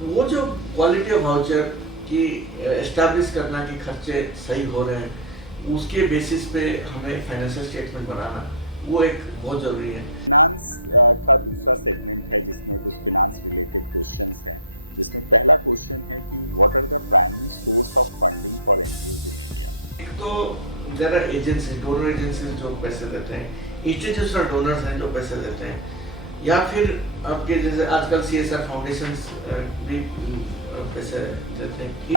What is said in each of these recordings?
वो जो quality of voucher की एस्टैब्लिश करना कि खर्चे सही हो रहे हैं, उसके बेसिस पे हमें फाइनेंशियल स्टेटमेंट बनाना वो एक बहुत जरूरी है। एक तो there are agency, donor agencies जो पैसे देते हैं, इंस्टीट्यूशनल डोनर्स हैं जो पैसे देते हैं, या फिर आपके जैसे आजकल सीएसआर फाउंडेशन भी पैसे देते हैं।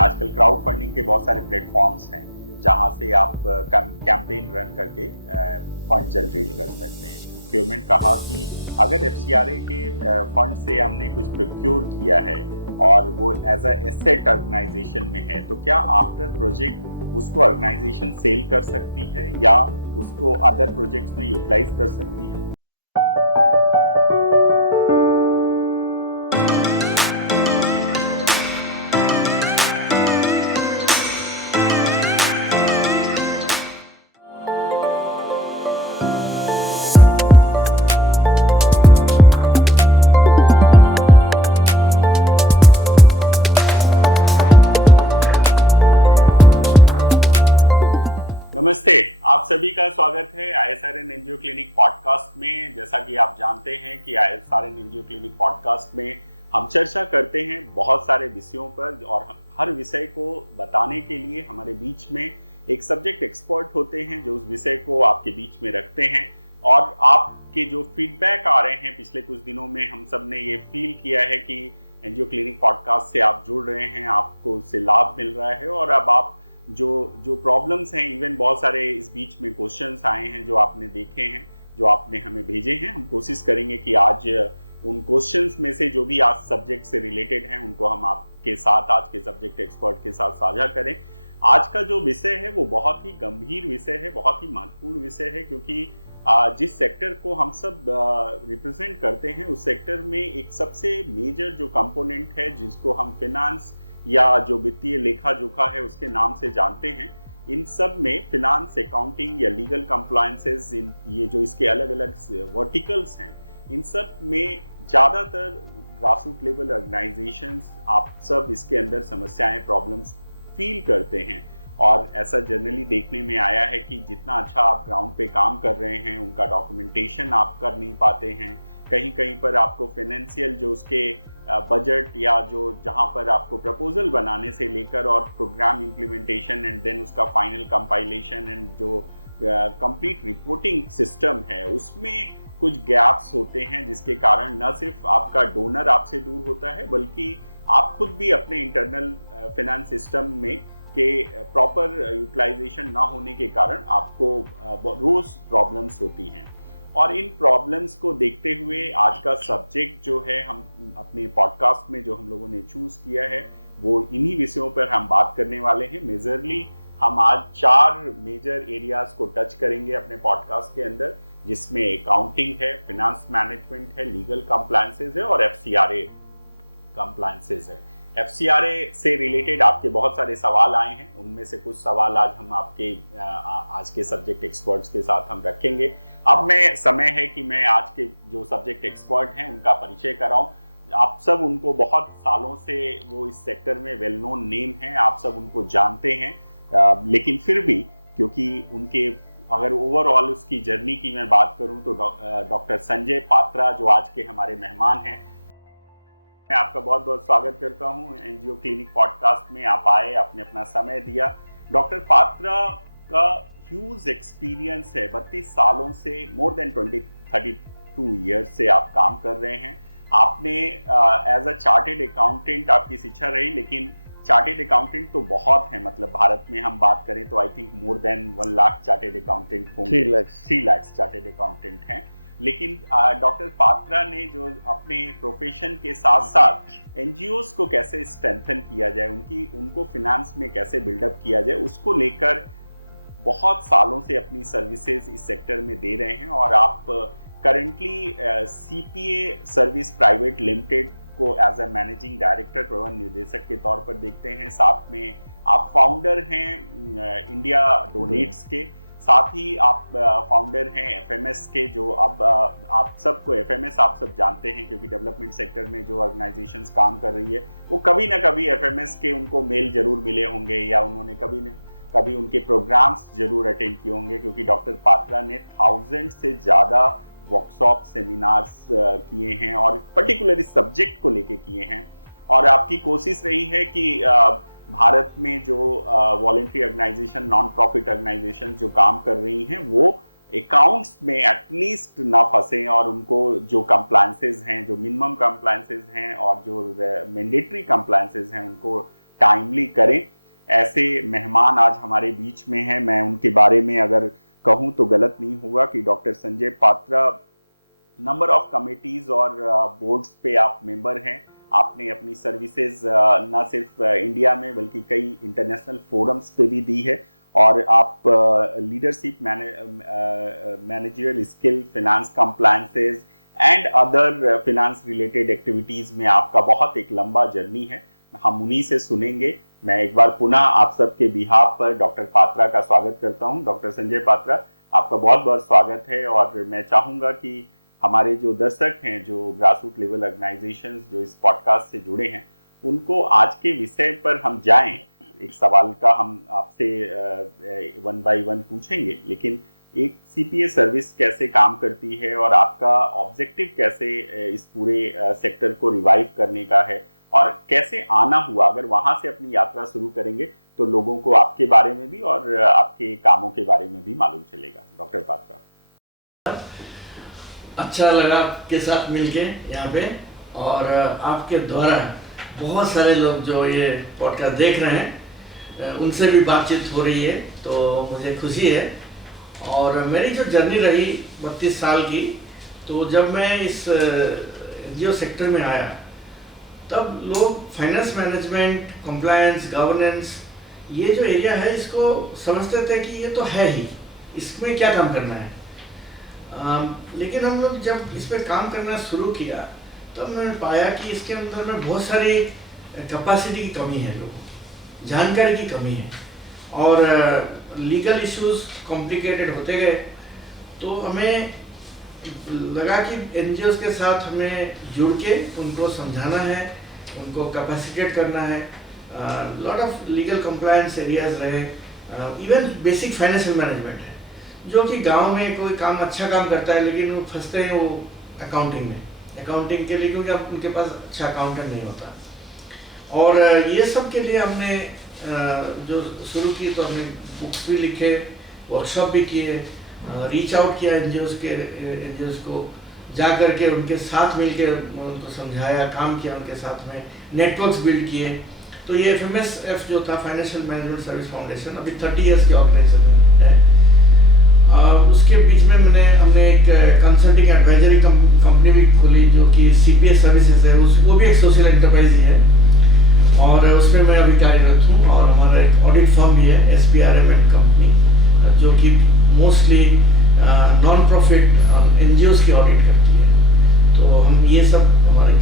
अच्छा लगा आपके साथ मिलके यहाँ पे, और आपके द्वारा बहुत सारे लोग जो ये पॉडकास्ट देख रहे हैं उनसे भी बातचीत हो रही है, तो मुझे खुशी है। और मेरी जो जर्नी रही 32 साल की, तो जब मैं इस एनजीओ सेक्टर में आया तब लोग फाइनेंस मैनेजमेंट, कंप्लायंस, गवर्नेंस, ये जो एरिया है इसको समझते थे कि ये तो है ही, इसमें क्या काम करना है। लेकिन हम लोग जब इस पर काम करना शुरू किया तब मैंने पाया कि इसके अंदर में बहुत सारी कैपेसिटी की कमी है, लोगों जानकारी की कमी है, और लीगल इश्यूज कॉम्प्लिकेटेड होते गए। तो हमें लगा कि एनजीओज के साथ हमें जुड़ के उनको समझाना है, उनको कैपेसिटेट करना है। Lot of legal compliance areas रहे, इवन बेसिक फाइनेंशियल मैनेजमेंट है, जो कि गांव में कोई काम अच्छा काम करता है लेकिन वो फंसते हैं वो अकाउंटिंग के लिए, क्योंकि अब उनके पास अच्छा अकाउंटेंट नहीं होता। और ये सब के लिए हमने जो शुरू की, तो हमने बुक्स भी लिखे, वर्कशॉप भी किए, रीच आउट किया एनजीओज को, जा कर के उनके साथ मिल के उनको समझाया, काम किया उनके साथ में, नेटवर्क्स बिल्ड किए। तो ये FMSF जो था, फाइनेंशियल मैनेजमेंट सर्विस फाउंडेशन, अभी 30 ईयर्स की ऑर्गेनाइजेशन है। उसके बीच में हमने एक कंसल्टिंग एडवाइजरी कंपनी भी खोली जो कि CPS सर्विसेज है, वो भी एक सोशल एंटरप्राइज ही है, और उसमें मैं अभी कार्यरत हूँ। और हमारा एक ऑडिट फर्म भी है, SPRM कंपनी, जो कि मोस्टली नॉन प्रॉफिट एनजीओज की ऑडिट करती है। तो हम ये सब हमारे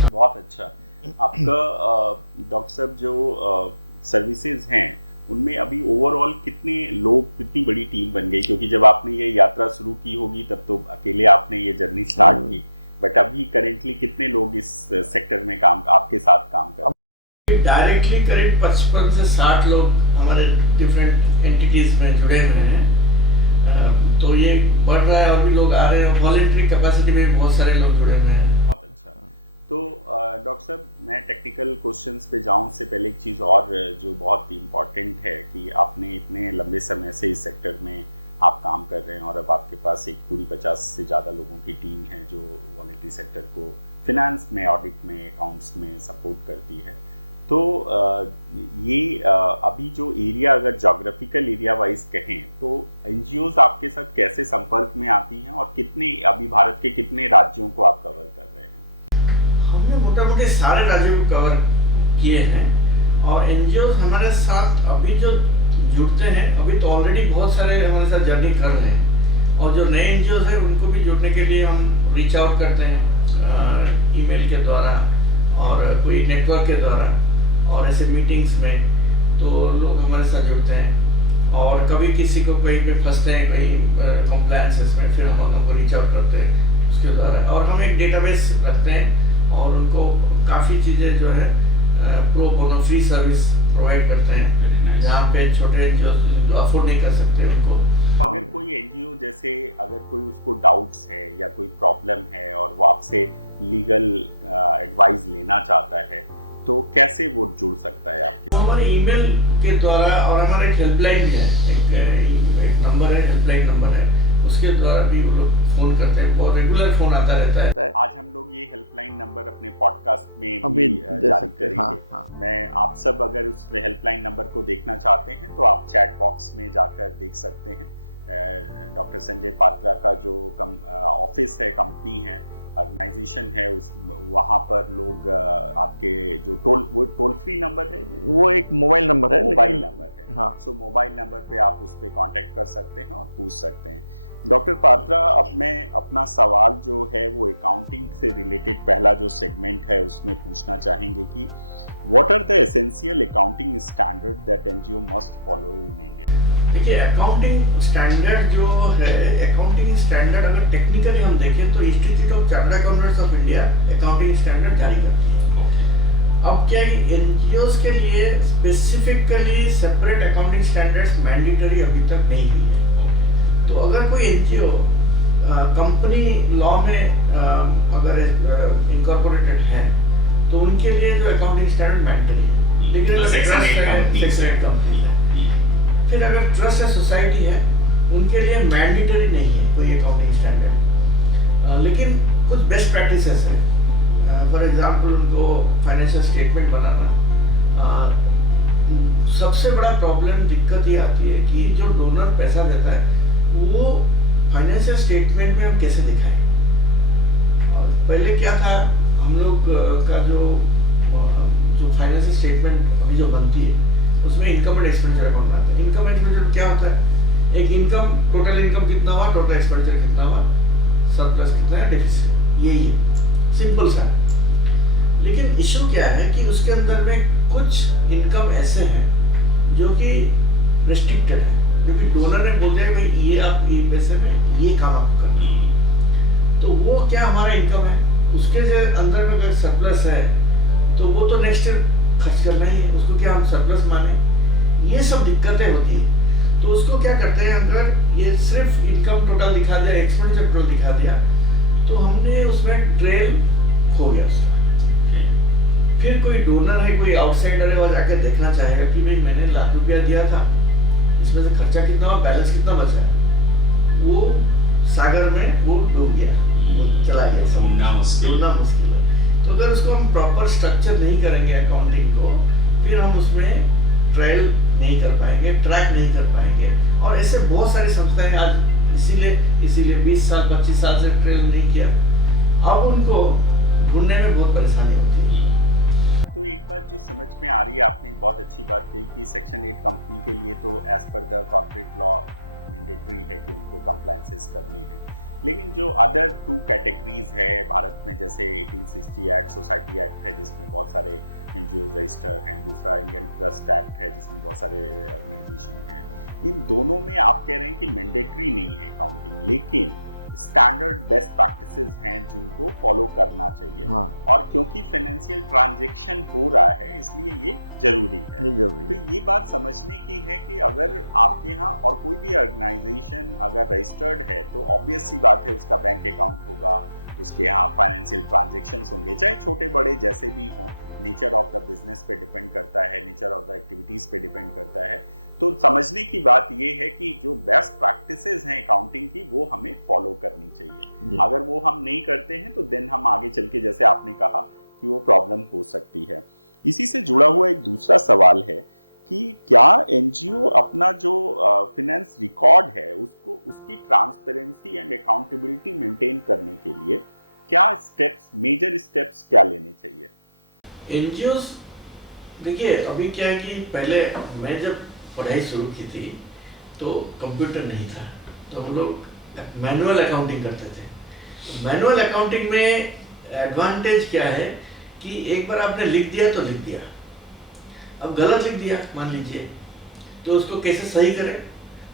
डायरेक्टली करीब 55 से 60 लोग हमारे डिफरेंट एंटिटीज में जुड़े हुए हैं। तो ये बढ़ रहा है और भी लोग आ रहे हैं। वॉलंटरी कैपेसिटी में बहुत सारे लोग जुड़े हुए हैं। मोटे सारे राज्यों को कवर किए हैं, और एनजीओ हमारे साथ अभी जो जुड़ते हैं, अभी तो ऑलरेडी बहुत सारे हमारे साथ जर्नी कर रहे हैं, और जो नए एनजीओ हैं उनको भी जुड़ने के लिए हम रीच आउट करते हैं ईमेल के द्वारा और कोई नेटवर्क के द्वारा, और ऐसे मीटिंग्स में तो लोग हमारे साथ जुड़ते हैं। और कभी किसी को कहीं पे फंसते हैं, कहीं कंप्लायंसेस में, फिर हम उनको रीच आउट करते हैं उसके द्वारा। और हम एक डेटाबेस रखते हैं और उनको काफ़ी चीज़ें जो है pro bono free service provide करते हैं, जहाँ पे छोटे जो अफोर्ड नहीं कर सकते उनको हमारे ईमेल के द्वारा, और हमारा एक हेल्पलाइन भी है, एक नंबर है, हेल्पलाइन नंबर है, उसके द्वारा भी वो लोग फोन करते हैं, बहुत रेगुलर फोन आता रहता है। देखिए, अकाउंटिंग स्टैंडर्ड जो है, अकाउंटिंग स्टैंडर्ड अगर टेक्निकली हम देखें तो institute of chartered accountants of India accounting standard जारी करती है। अब क्या है, एनजीओज के लिए specifically separate accounting standards mandatory अभी तक नहीं हुई है। तो अगर कोई एनजीओ कंपनी लॉ में अगर इनकॉर्पोरेटेड है तो उनके लिए जो अकाउंटिंग स्टैंडर्ड मैंडेटरी है, लेकिन अगर सेक्शन कंपनी है, फिर अगर ट्रस्ट या सोसाइटी है, उनके लिए मैंडेटरी नहीं है कोई अकाउंटिंग स्टैंडर्ड, लेकिन कुछ बेस्ट प्रैक्टिसेस है। फॉर एग्जांपल, उनको फाइनेंशियल स्टेटमेंट बनाना, सबसे बड़ा प्रॉब्लम दिक्कत ये आती है कि जो डोनर पैसा देता है वो फाइनेंशियल स्टेटमेंट में हम कैसे दिखाएं। और पहले क्या था, हम लोग का जो फाइनेंशियल स्टेटमेंट अभी जो बनती है उसमें इनकम एंड एक्सपेंडिचर अकाउंट आता है। इनकम एंड एक्सपेंडिचर क्या होता है, एक इनकम, टोटल इनकम कितना हुआ, टोटल एक्सपेंडिचर कितना हुआ, सरप्लस कितना है, डेफिसिट, यही है, सिंपल सा। लेकिन इशू क्या है कि उसके अंदर में कुछ इनकम ऐसे हैं जो कि रेस्ट्रिक्टेड है, क्योंकि डोनर ने बोल दिया भाई ये आप ये पैसे में ये काम आपको करना है, तो वो क्या हमारा इनकम है, उसके जो अंदर में अगर सरप्लस है तो वो तो नेक्स्ट ईयर खर्च करना ही है, उसको क्या हम सरप्लस माने, ये सब दिक्कतें होती है। तो उसको क्या करते हैं, अगर ये सिर्फ इनकम टोटल दिखा दिया, एक्सपेंडिचर टोटल दिखा दिया, तो हमने उसमें ट्रेल खो गया उसका। फिर कोई डोनर है, कोई आउटसाइडर है, वो जाके देखना चाहेगा कि भाई मैंने ₹1,00,000 दिया था, इसमें से खर्चा कितना हुआ, बैलेंस कितना बचा है, वो सागर में वो डूब गया, वो चला गया, ढूंढना मुश्किल है। तो अगर उसको हम प्रॉपर स्ट्रक्चर नहीं करेंगे अकाउंटिंग को, फिर हम उसमें ट्रायल नहीं कर पाएंगे, ट्रैक नहीं कर पाएंगे। और ऐसे बहुत सारी संस्थाएं आज इसीलिए 20 साल 25 साल से ट्रायल नहीं किया, अब उनको ढूंढने में बहुत परेशानी होती है। एनजीओ देखिए, अभी क्या है कि पहले मैं जब पढ़ाई शुरू की थी तो कंप्यूटर नहीं था, तो हम लोग मैनुअल अकाउंटिंग करते थे। मैनुअल अकाउंटिंग में एडवांटेज क्या है कि एक बार आपने लिख दिया तो लिख दिया, अब गलत लिख दिया मान लीजिए, तो उसको कैसे सही करें,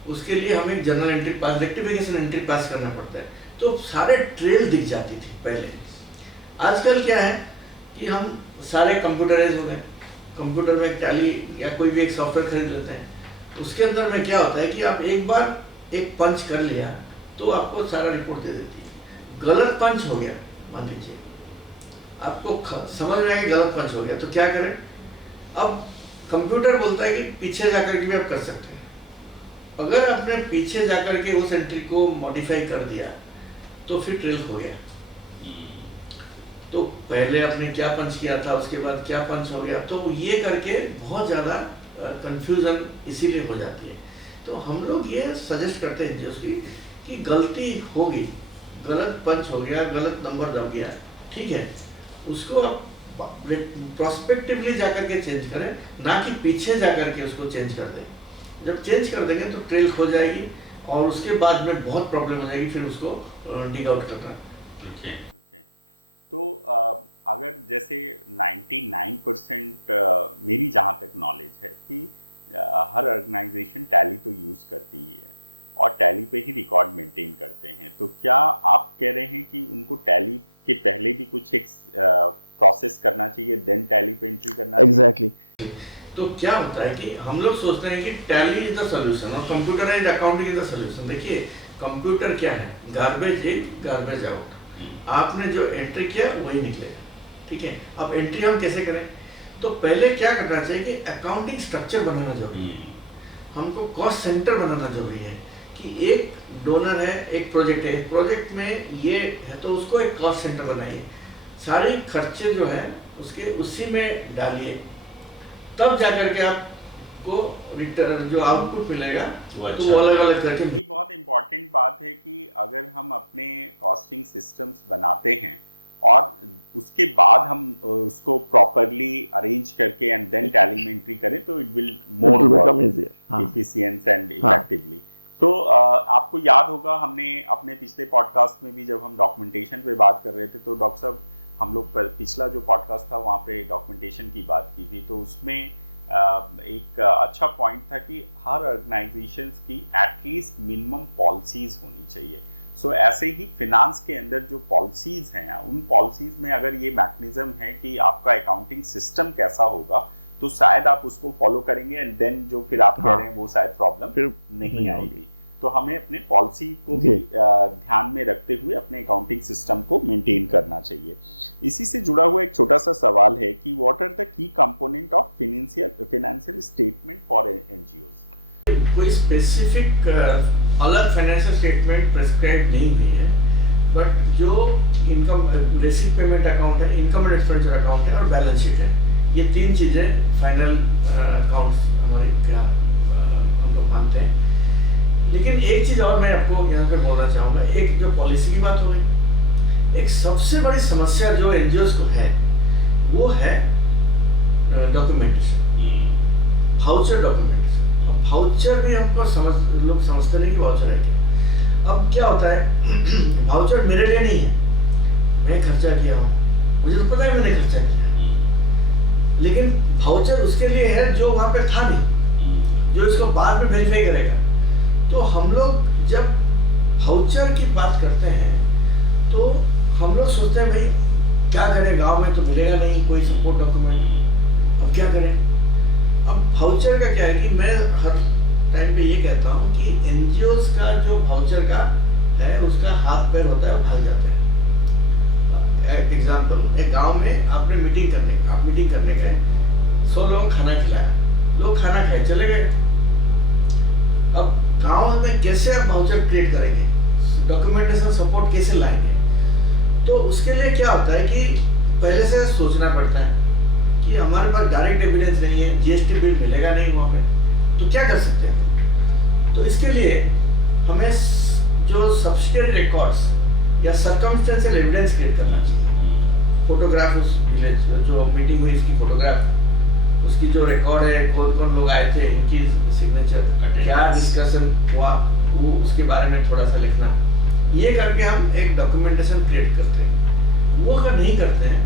उसके लिए हमें एक जर्नल एंट्री पास, रेक्टिफिकेशन एंट्री पास करना पड़ता है। तो सारे ट्रेल दिख जाती थी पहले। आजकल क्या है कि हम सारे कंप्यूटराइज हो गए, कंप्यूटर में टैली या कोई भी एक सॉफ्टवेयर खरीद लेते हैं, उसके अंदर में क्या होता है कि आप एक बार एक पंच कर लिया तो आपको सारा रिपोर्ट दे देती है। गलत पंच हो गया, मान लीजिए आपको समझ में आया कि गलत पंच हो गया, तो क्या करें? अब कंप्यूटर बोलता है कि पीछे जाकर के भी आप कर सकते हैं। अगर आपने पीछे जाकर के उस एंट्री को मॉडिफाई कर दिया तो फिर ट्रेल हो गया। तो पहले आपने क्या पंच किया था, उसके बाद क्या पंच हो गया, तो ये करके बहुत ज़्यादा कंफ्यूजन इसीलिए हो जाती है। तो हम लोग ये सजेस्ट करते हैं जिसकी कि गलती होगी, गलत पंच हो गया, गलत नंबर दब गया, ठीक है, उसको आप प्रोस्पेक्टिवली जाकर के चेंज करें, ना कि पीछे जाकर के उसको चेंज कर दें। जब चेंज कर देंगे तो ट्रेल खो जाएगी और उसके बाद में बहुत प्रॉब्लम हो जाएगी फिर उसको डिग आउट करना। okay. तो क्या होता है कि हम लोग सोचते हैं कि टैली इज द सॉल्यूशन और computer is accounting is the solution. देखिए कंप्यूटर क्या है, गार्बेज इन गार्बेज आउट। आपने जो एंट्री किया वही निकलेगा, ठीक है। अब एंट्री हम कैसे करें? तो पहले क्या करना चाहिए कि अकाउंटिंग स्ट्रक्चर बनाना जरूरी है, हमको कॉस्ट सेंटर बनाना जरूरी है कि एक डोनर है, एक प्रोजेक्ट है, प्रोजेक्ट में ये है तो उसको एक कॉस्ट सेंटर बनाइए, सारे खर्चे जो है उसके उसी में डालिए, तब जाकर के आपको रिटर्न जो आउटपुट मिलेगा तो वो अलग अलग करके मिलेगा। कोई स्पेसिफिक अलग फाइनेंशियल स्टेटमेंट प्रेस्क्राइब नहीं हुई है, बट जो इनकम बेसिक पेमेंट अकाउंट है, इनकम एंड एक्सपेंडिचर अकाउंट है और बैलेंस शीट है, ये तीन चीज़ें फाइनल अकाउंट्स हमारे क्या हम लोग मानते हैं। लेकिन एक चीज़ और मैं आपको यहाँ पे बोलना चाहूँगा, एक जो पॉलिसी की बात हो गई, एक सबसे बड़ी समस्या जो एनजीओज को है वो है डॉक्यूमेंटेशन, वाउचर डॉक्यूमेंटेशन। वाउचर भी हमको लोग समझते नहीं कि वाउचर है क्या। अब क्या होता है वाउचर मेरे लिए नहीं है, मैं खर्चा किया हूँ, मुझे तो पता है मैंने खर्चा किया, लेकिन वाउचर उसके लिए है जो वहाँ पे था नहीं, जो इसको बाद में वेरीफाई करेगा। तो हम लोग जब वाउचर की बात करते हैं तो हम लोग सोचते हैं भाई क्या करें, गांव में तो मिलेगा नहीं कोई सपोर्ट डॉक्यूमेंट, अब क्या करें। अब वाउचर का क्या है कि मैं हर टाइम पे ये कहता हूँ कि एनजीओज का जो वाउचर का है उसका हाथ पैर होता है, वो भाग जाते हैं। एग्जाम्पल, एक गांव में आपने मीटिंग करने गए, 100 लोगों को खाना खिलाया, लोग खाना खाए चले गए। अब गांव में कैसे आप वाउचर क्रिएट करेंगे, डॉक्यूमेंटेशन सपोर्ट कैसे लाएंगे? तो उसके लिए क्या होता है कि पहले से सोचना पड़ता है कि हमारे पास डायरेक्ट एविडेंस नहीं है, जीएसटी बिल मिलेगा नहीं वहाँ पे, तो क्या कर सकते हैं? तो इसके लिए हमें जो सब्सिडियरी रिकॉर्ड्स या सर्कमस्टेंशियल एविडेंस क्रिएट करना चाहिए। फोटोग्राफ, उस विलेज जो मीटिंग हुई इसकी फोटोग्राफ, उसकी जो रिकॉर्ड है, कौन कौन लोग आए थे, इनकी सिग्नेचर, क्या डिस्कशन हुआ, वो उसके बारे में थोड़ा सा लिखना। ये करके हम एक डॉक्यूमेंटेशन क्रिएट करते हैं। वो अगर नहीं करते हैं,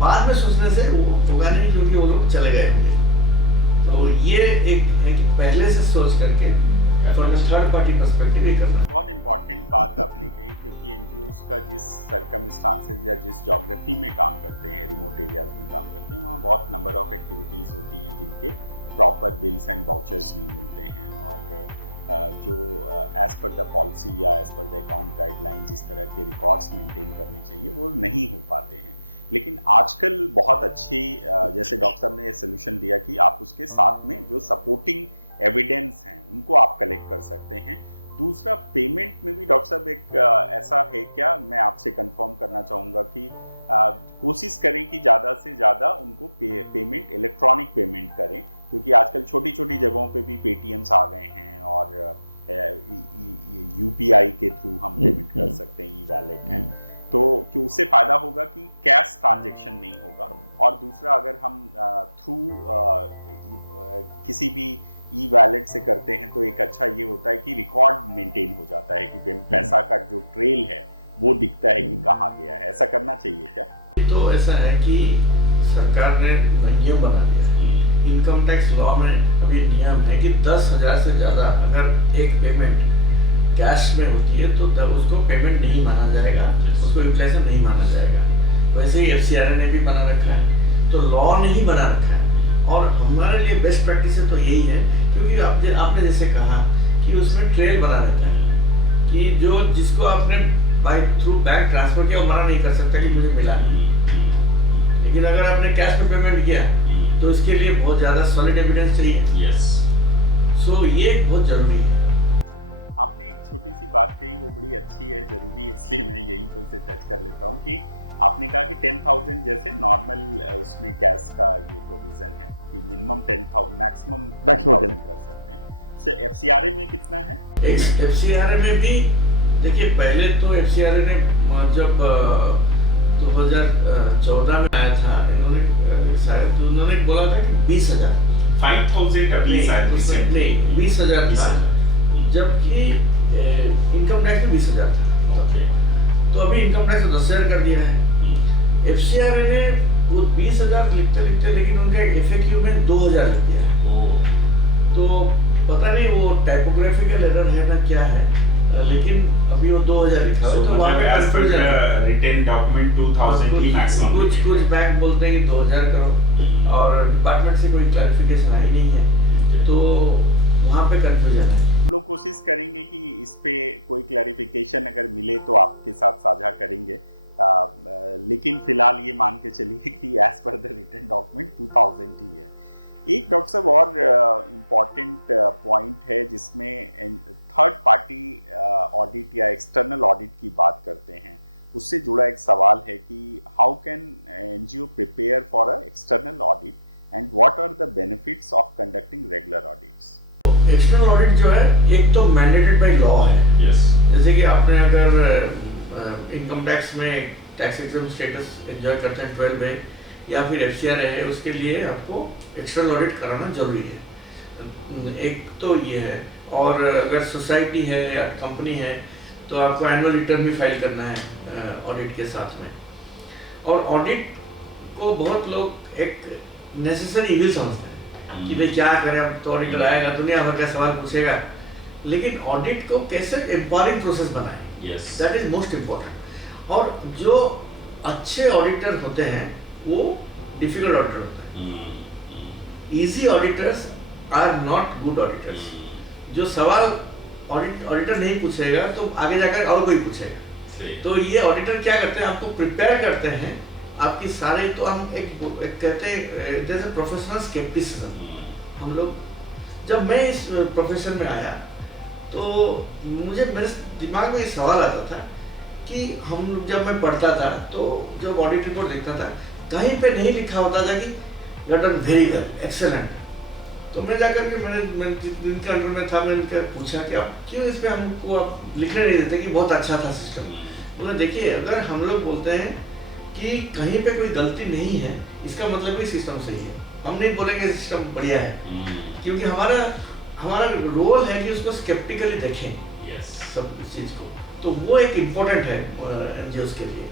बाद में सोचने से वो होगा नहीं, क्योंकि वो लोग चले गए होंगे। तो ये एक है कि पहले से सोच करके फ्रॉम थर्ड पार्टी पर्सपेक्टिव ही करना। कि सरकार ने नियम बना दिया है। इनकम टैक्स लॉ में अभी नियम है कि 10,000 से ज़्यादा अगर एक पेमेंट कैश में होती है तो उसको पेमेंट नहीं माना जाएगा, उसको इन्फ्लेशन नहीं माना जाएगा। वैसे ही FCRA ने भी बना रखा है, तो लॉ ने ही बना रखा है। और हमारे लिए बेस्ट प्रैक्टिस तो यही है, क्योंकि आपने जैसे कहा कि उसमें ट्रेल बना रहता है कि जो जिसको आपने बाय थ्रू बैंक ट्रांसफर किया वो मना नहीं कर सकता कि मुझे मिला। लेकिन अगर आपने कैश में पेमेंट किया तो इसके लिए बहुत ज़्यादा सॉलिड एविडेंस चाहिए। सो ये बहुत जरूरी है। FCRA में भी देखिए, पहले तो FCRA ने जब 2014 में आया था, उन्होंने बोला था कि 20,000 5,000 अभी शायद नहीं 20,000 था, जबकि इनकम टैक्स में 20,000 था। तो अभी इनकम टैक्स 10,000 कर दिया है। FCRA ने वो 20,000 लिखते लेकिन उनका FAQ में 2,000 लिख दिया है। तो पता नहीं वो टाइपोग्राफिकल एरर है ना क्या है, लेकिन अभी वो 2,000 लिखा है। तो वहाँ पे कंफ्यूजन है। रिटन डॉक्यूमेंट 2,000 ही मैक्सिमम। कुछ बैंक बोलते हैं कि 2,000 करो, और डिपार्टमेंट से कोई क्लैरिफिकेशन आई नहीं है, तो वहाँ पे कंफ्यूजन है। एक्सटर्नल ऑडिट जो है, एक तो मैंडेटेड बाय लॉ है। जैसे कि आपने अगर इनकम टैक्स में टैक्स एग्जम्प्ट स्टेटस एंजॉय करते हैं 12 में, या फिर FCRA है, उसके लिए आपको एक्सटर्नल ऑडिट कराना जरूरी है। एक तो ये है, और अगर सोसाइटी है या कंपनी है तो आपको एनुअल रिटर्न भी फाइल करना है ऑडिट के साथ में। और ऑडिट को बहुत लोग एक नेसेसरी इविल समझते हैं कि भाई क्या करें, अब तो ऑडिटर आएगा, दुनिया भर का सवाल पूछेगा। लेकिन ऑडिट को कैसे एम्पावरिंग प्रोसेस बनाएं, दैट इज मोस्ट इम्पोर्टेंट। और जो अच्छे ऑडिटर होते हैं वो डिफिकल्ट ऑडिटर होते हैं। Easy auditors are not good auditors. जो सवाल ऑडिटर नहीं पूछेगा तो आगे जाकर और कोई पूछेगा। तो ये ऑडिटर क्या करते हैं, आपको प्रिपेयर करते हैं आपकी सारे, तो हम एक कहते हैं जैसे प्रोफेशनल स्केप्टिसिज्म। हम लोग, जब मैं इस प्रोफेशन में आया तो मेरे दिमाग में ये सवाल आता था कि जब मैं पढ़ता था तो जब ऑडिट रिपोर्ट देखता था, कहीं पे नहीं लिखा होता था कि you are done very well, excellent. तो मैं जाकर के मैंने जिनके अंडर में था, मैंने उनका पूछा कि आप क्यों इसमें हमको आप लिखने नहीं देते कि बहुत अच्छा था सिस्टम। बोले देखिए, अगर हम लोग बोलते हैं कि कहीं पे कोई गलती नहीं है, इसका मतलब भी सिस्टम सही है। हम नहीं बोलेंगे सिस्टम बढ़िया है, क्योंकि हमारा रोल है कि उसको स्केप्टिकली देखें सब चीज को। तो वो एक इम्पोर्टेंट है NGOs के लिए।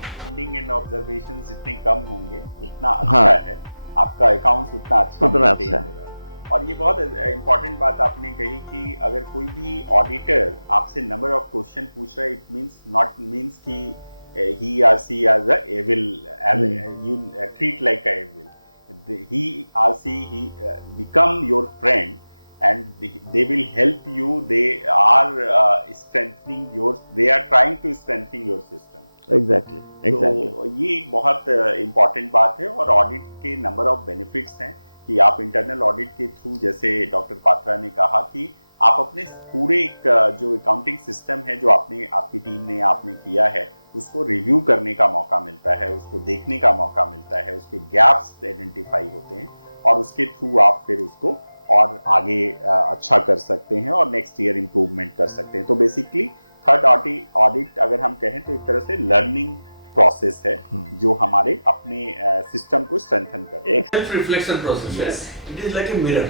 सेल्फ रिफ्लेक्शन प्रोसेस है। It is like a mirror.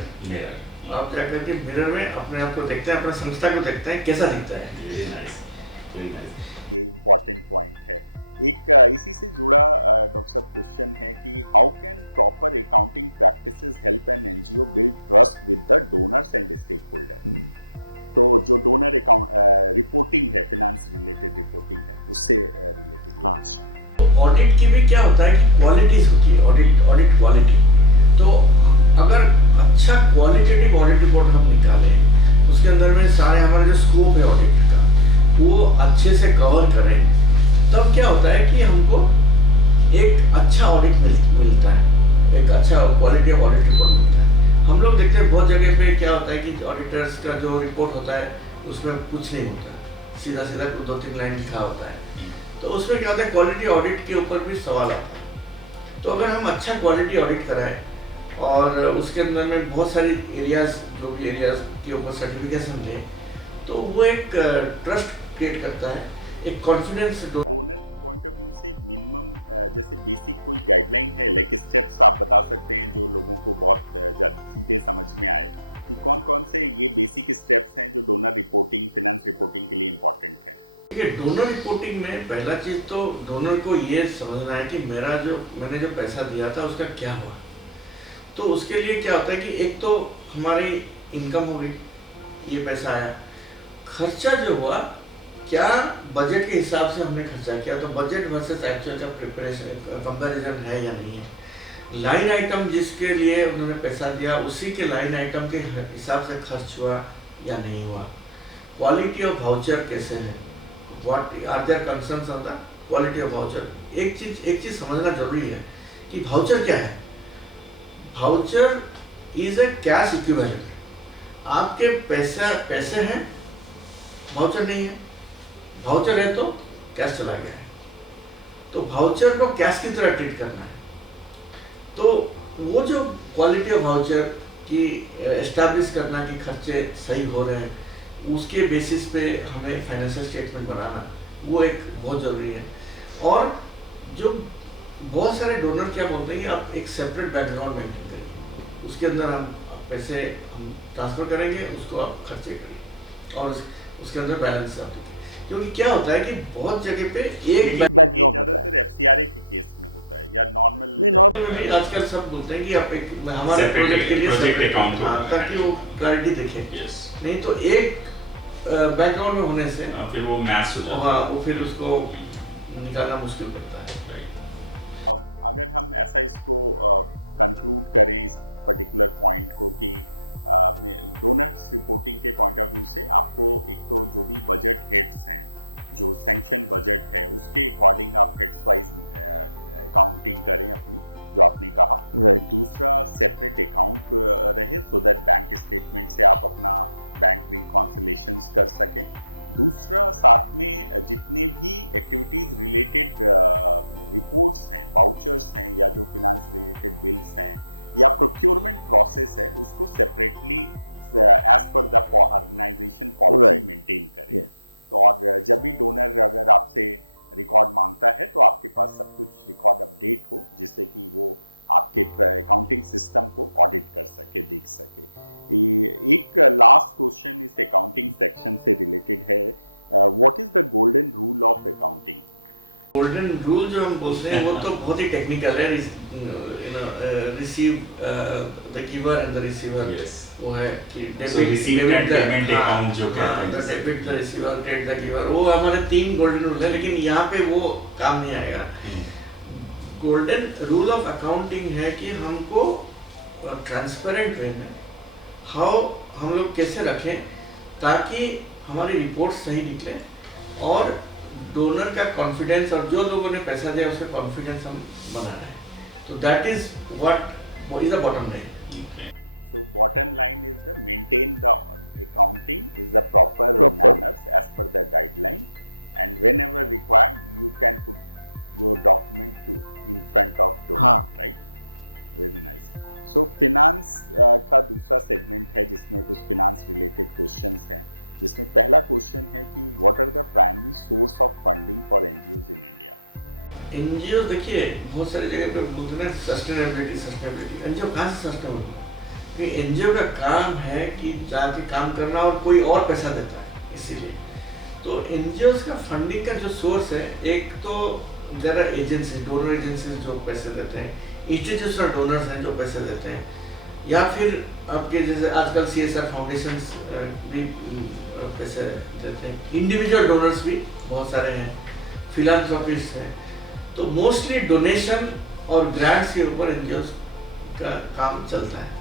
आप जाकर के मिरर में अपने आप को देखते हैं, अपना संस्था को देखते हैं, कैसा दिखता है। Very nice. Very nice. Audit की भी क्या होता है कि क्वालिटीज होती है, ऑडिट क्वालिटी। तो अगर अच्छा क्वालिटेटिव ऑडिट रिपोर्ट हम निकालें, उसके अंदर में सारे हमारा जो स्कोप है ऑडिट का वो अच्छे से कवर करें, तब क्या होता है कि हमको एक अच्छा ऑडिट मिलता है, एक अच्छा क्वालिटी ऑफ ऑडिट रिपोर्ट मिलता है। हम लोग देखते हैं बहुत जगह पे क्या होता है कि ऑडिटर्स का जो रिपोर्ट होता है उसमें कुछ नहीं होता, सीधा सीधा 2-3 लाइन लिखा होता है। तो उसमें क्या होता है, क्वालिटी ऑडिट के ऊपर भी सवाल आता है। तो अगर हम अच्छा क्वालिटी ऑडिट कराएं और उसके अंदर में बहुत सारी एरियाज, जो भी एरियाज के ऊपर सर्टिफिकेशन दें, तो वो एक ट्रस्ट क्रिएट करता है, एक कॉन्फिडेंस। डोनर रिपोर्टिंग में पहला चीज तो डोनर को ये समझना है कि मैंने जो पैसा दिया था उसका क्या हुआ। तो उसके लिए क्या होता है कि एक तो हमारी इनकम हो गई, ये पैसा आया, खर्चा जो हुआ क्या बजट के हिसाब से हमने खर्चा किया, तो बजट वर्सेस एक्चुअल का प्रिपरेशन कंपैरिजन है या नहीं है। लाइन आइटम जिसके लिए उन्होंने पैसा दिया उसी के लाइन आइटम के हिसाब से खर्च हुआ या नहीं हुआ। क्वालिटी ऑफ वाउचर कैसे है, what are their concerns on the quality of voucher. एक चीज समझना जरूरी है कि वाउचर क्या है। Voucher is a cash equivalent. आपके पैसे हैं, वाउचर नहीं है। वाउचर है तो कैश चला गया है, तो वाउचर को कैश की तरह ट्रीट करना है। तो वो जो क्वालिटी ऑफ वाउचर की एस्टैब्लिश करना कि खर्चे सही हो रहे हैं, उसके बेसिस पे हमें फाइनेंशियल स्टेटमेंट बनाना, वो एक बहुत ज़रूरी है। और जो बहुत सारे डोनर क्या बोलते हैं कि आप एक सेपरेट बैकग्राउंड मेंटेन करिए, उसके अंदर हम पैसे हम ट्रांसफ़र करेंगे, उसको आप खर्चे करिए और उसके अंदर बैलेंस आप देखिए। क्योंकि क्या होता है कि बहुत जगह पे एक भी आजकल सब बोलते हैं कि आप एक हमारे प्रोजेक्ट के लिए प्रोजेक्ट अकाउंट, ताकि वो क्लैरिटी देखें। नहीं तो एक बैकग्राउंड में होने से फिर वो मैच हो जाता है। हाँ, वो फिर उसको निकालना मुश्किल पड़ता है। गोल्डन रूल जो हम बोलते हैं वो तो बहुत ही टेक्निकल है। Receive the giver and the receiver, वो है कि डेबिट पेमेंट अकाउंट जो कहते हैं, debit the receiver, credit the giver, वो हमारे 3 गोल्डन रूल है। लेकिन यहाँ पे वो काम नहीं आएगा। गोल्डन रूल ऑफ अकाउंटिंग है कि हमको ट्रांसपेरेंट वे में हम लोग कैसे रखें ताकि हमारी रिपोर्ट सही निकले और डोनर का कॉन्फिडेंस और जो लोगों ने पैसा दिया उसका कॉन्फिडेंस हम बना रहे हैं। तो that is what is the bottom line. NGO देखिए बहुत सारी जगह पे बोलते हैं सस्टेनेबिलिटी। एनजीओ कहाँ से सस्टेनेबल होगा? क्योंकि एनजीओ का काम है कि जाके काम करना और कोई और पैसा देता है, इसीलिए। तो एनजीओज का फंडिंग का जो सोर्स है, एक तो there are agency, donor agencies जो पैसे देते हैं, इंस्टीट्यूशनल डोनर्स हैं जो पैसे देते हैं, या फिर आपके जैसे आजकल CSR फाउंडेशंस भी पैसे देते हैं। इंडिविजुअल डोनर्स भी बहुत सारे हैं, फिलांथ्रोपिस्ट हैं। तो मोस्टली डोनेशन और ग्रांट्स के ऊपर एनजीओ का काम चलता है।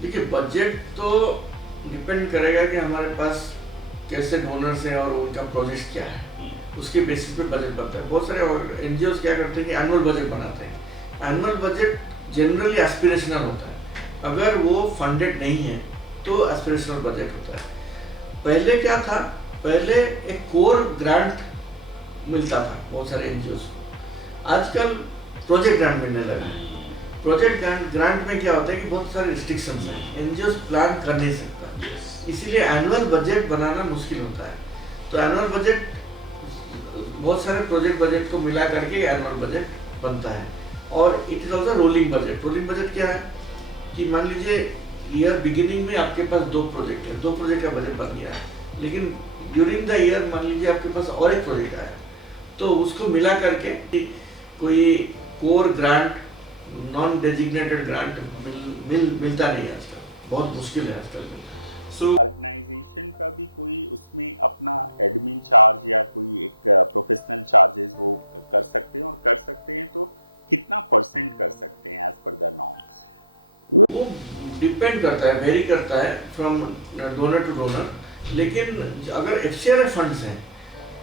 देखिए, बजट तो डिपेंड करेगा कि हमारे पास कैसे डोनर्स हैं और उनका प्रोजेक्ट क्या है, उसके बेसिस पे बजट बनता है। बहुत सारे एनजीओ क्या करते हैं कि एनुअल बजट बनाते हैं। एनुअल बजट जनरली एस्पिरेशनल होता है, अगर वो फंडेड नहीं है तो एस्पिरेशनल बजट होता है। पहले क्या था, पहले एक कोर ग्रांट मिलता था बहुत सारे एनजीओ को, आजकल प्रोजेक्ट ग्रांट मिलने लगा। प्रोजेक्ट ग्रांट में क्या होता है कि बहुत सारे रिस्ट्रिक्शंस हैं, एनजीओ प्लान कर नहीं सकता, इसीलिए एनुअल बजट बनाना मुश्किल होता है। तो एनुअल बजट बहुत सारे प्रोजेक्ट बजट को मिला करके एनुअल बजट बनता है। और it is also rolling budget. Rolling budget क्या है कि मान लीजिए ईयर बिगिनिंग में आपके पास 2 प्रोजेक्ट है, 2 प्रोजेक्ट का बजट बन गया है, लेकिन ड्यूरिंग द ईयर मान लीजिए आपके पास और एक प्रोजेक्ट आया, तो उसको मिला करके कोई core grant, non designated grant मिलता नहीं है आजकल, बहुत मुश्किल है आजकल मिलना। सो वो डिपेंड करता है, वेरी करता है फ्रॉम डोनर टू डोनर। लेकिन अगर एफसीआरएफ फंड्स हैं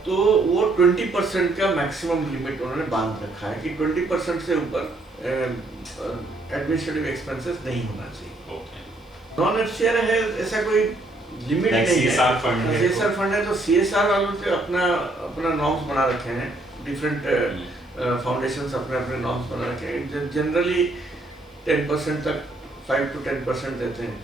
तो वो 20% का मैक्सिमम लिमिट उन्होंने बांध रखा है कि 20% से ऊपर एडमिनिस्ट्रेटिव एक्सपेंसेस नहीं होना चाहिए। नॉन एफसीआर है ऐसा कोई लिमिट नहीं है। सीएसआर फंड है तो सीएसआर वालों ने अपना नॉर्म्स बना रखे हैं, डिफरेंट फाउंडेशंस अपने नॉर्म्स बना रखे हैं। जनरली 10% तक 5 to 10% देते हैं।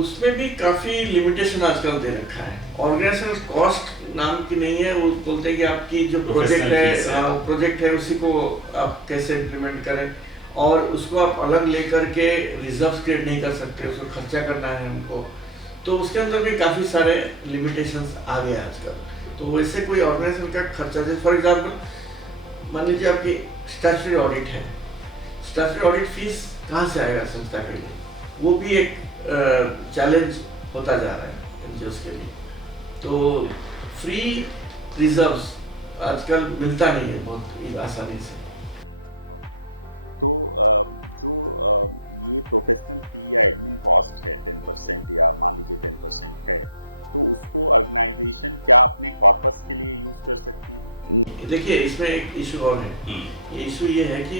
उसमें भी काफी लिमिटेशन आजकल दे रखा है। ऑर्गेनाइजेशनल कॉस्ट नाम की नहीं है, वो बोलते हैं कि आपकी जो प्रोजेक्ट है उसी को आप कैसे इम्प्लीमेंट करें, और उसको आप अलग लेकर के रिजर्व क्रिएट नहीं कर सकते, उसको खर्चा करना है हमको। तो उसके अंदर भी काफी सारे लिमिटेशंस आ गए आजकल। तो वैसे कोई ऑर्गेनाइजेशन का खर्चा, जैसे फॉर एग्जाम्पल मान लीजिए आपकी स्टैट्यूटरी ऑडिट है, स्टैट्यूटरी ऑडिट फीस कहाँ से आएगा संस्था के लिए, वो भी एक चैलेंज होता जा रहा है एनजीओ के लिए। तो फ्री रिजर्व्स आजकल मिलता नहीं है बहुत आसानी से। देखिए, इसमें एक इशू और है। ये इशू ये है कि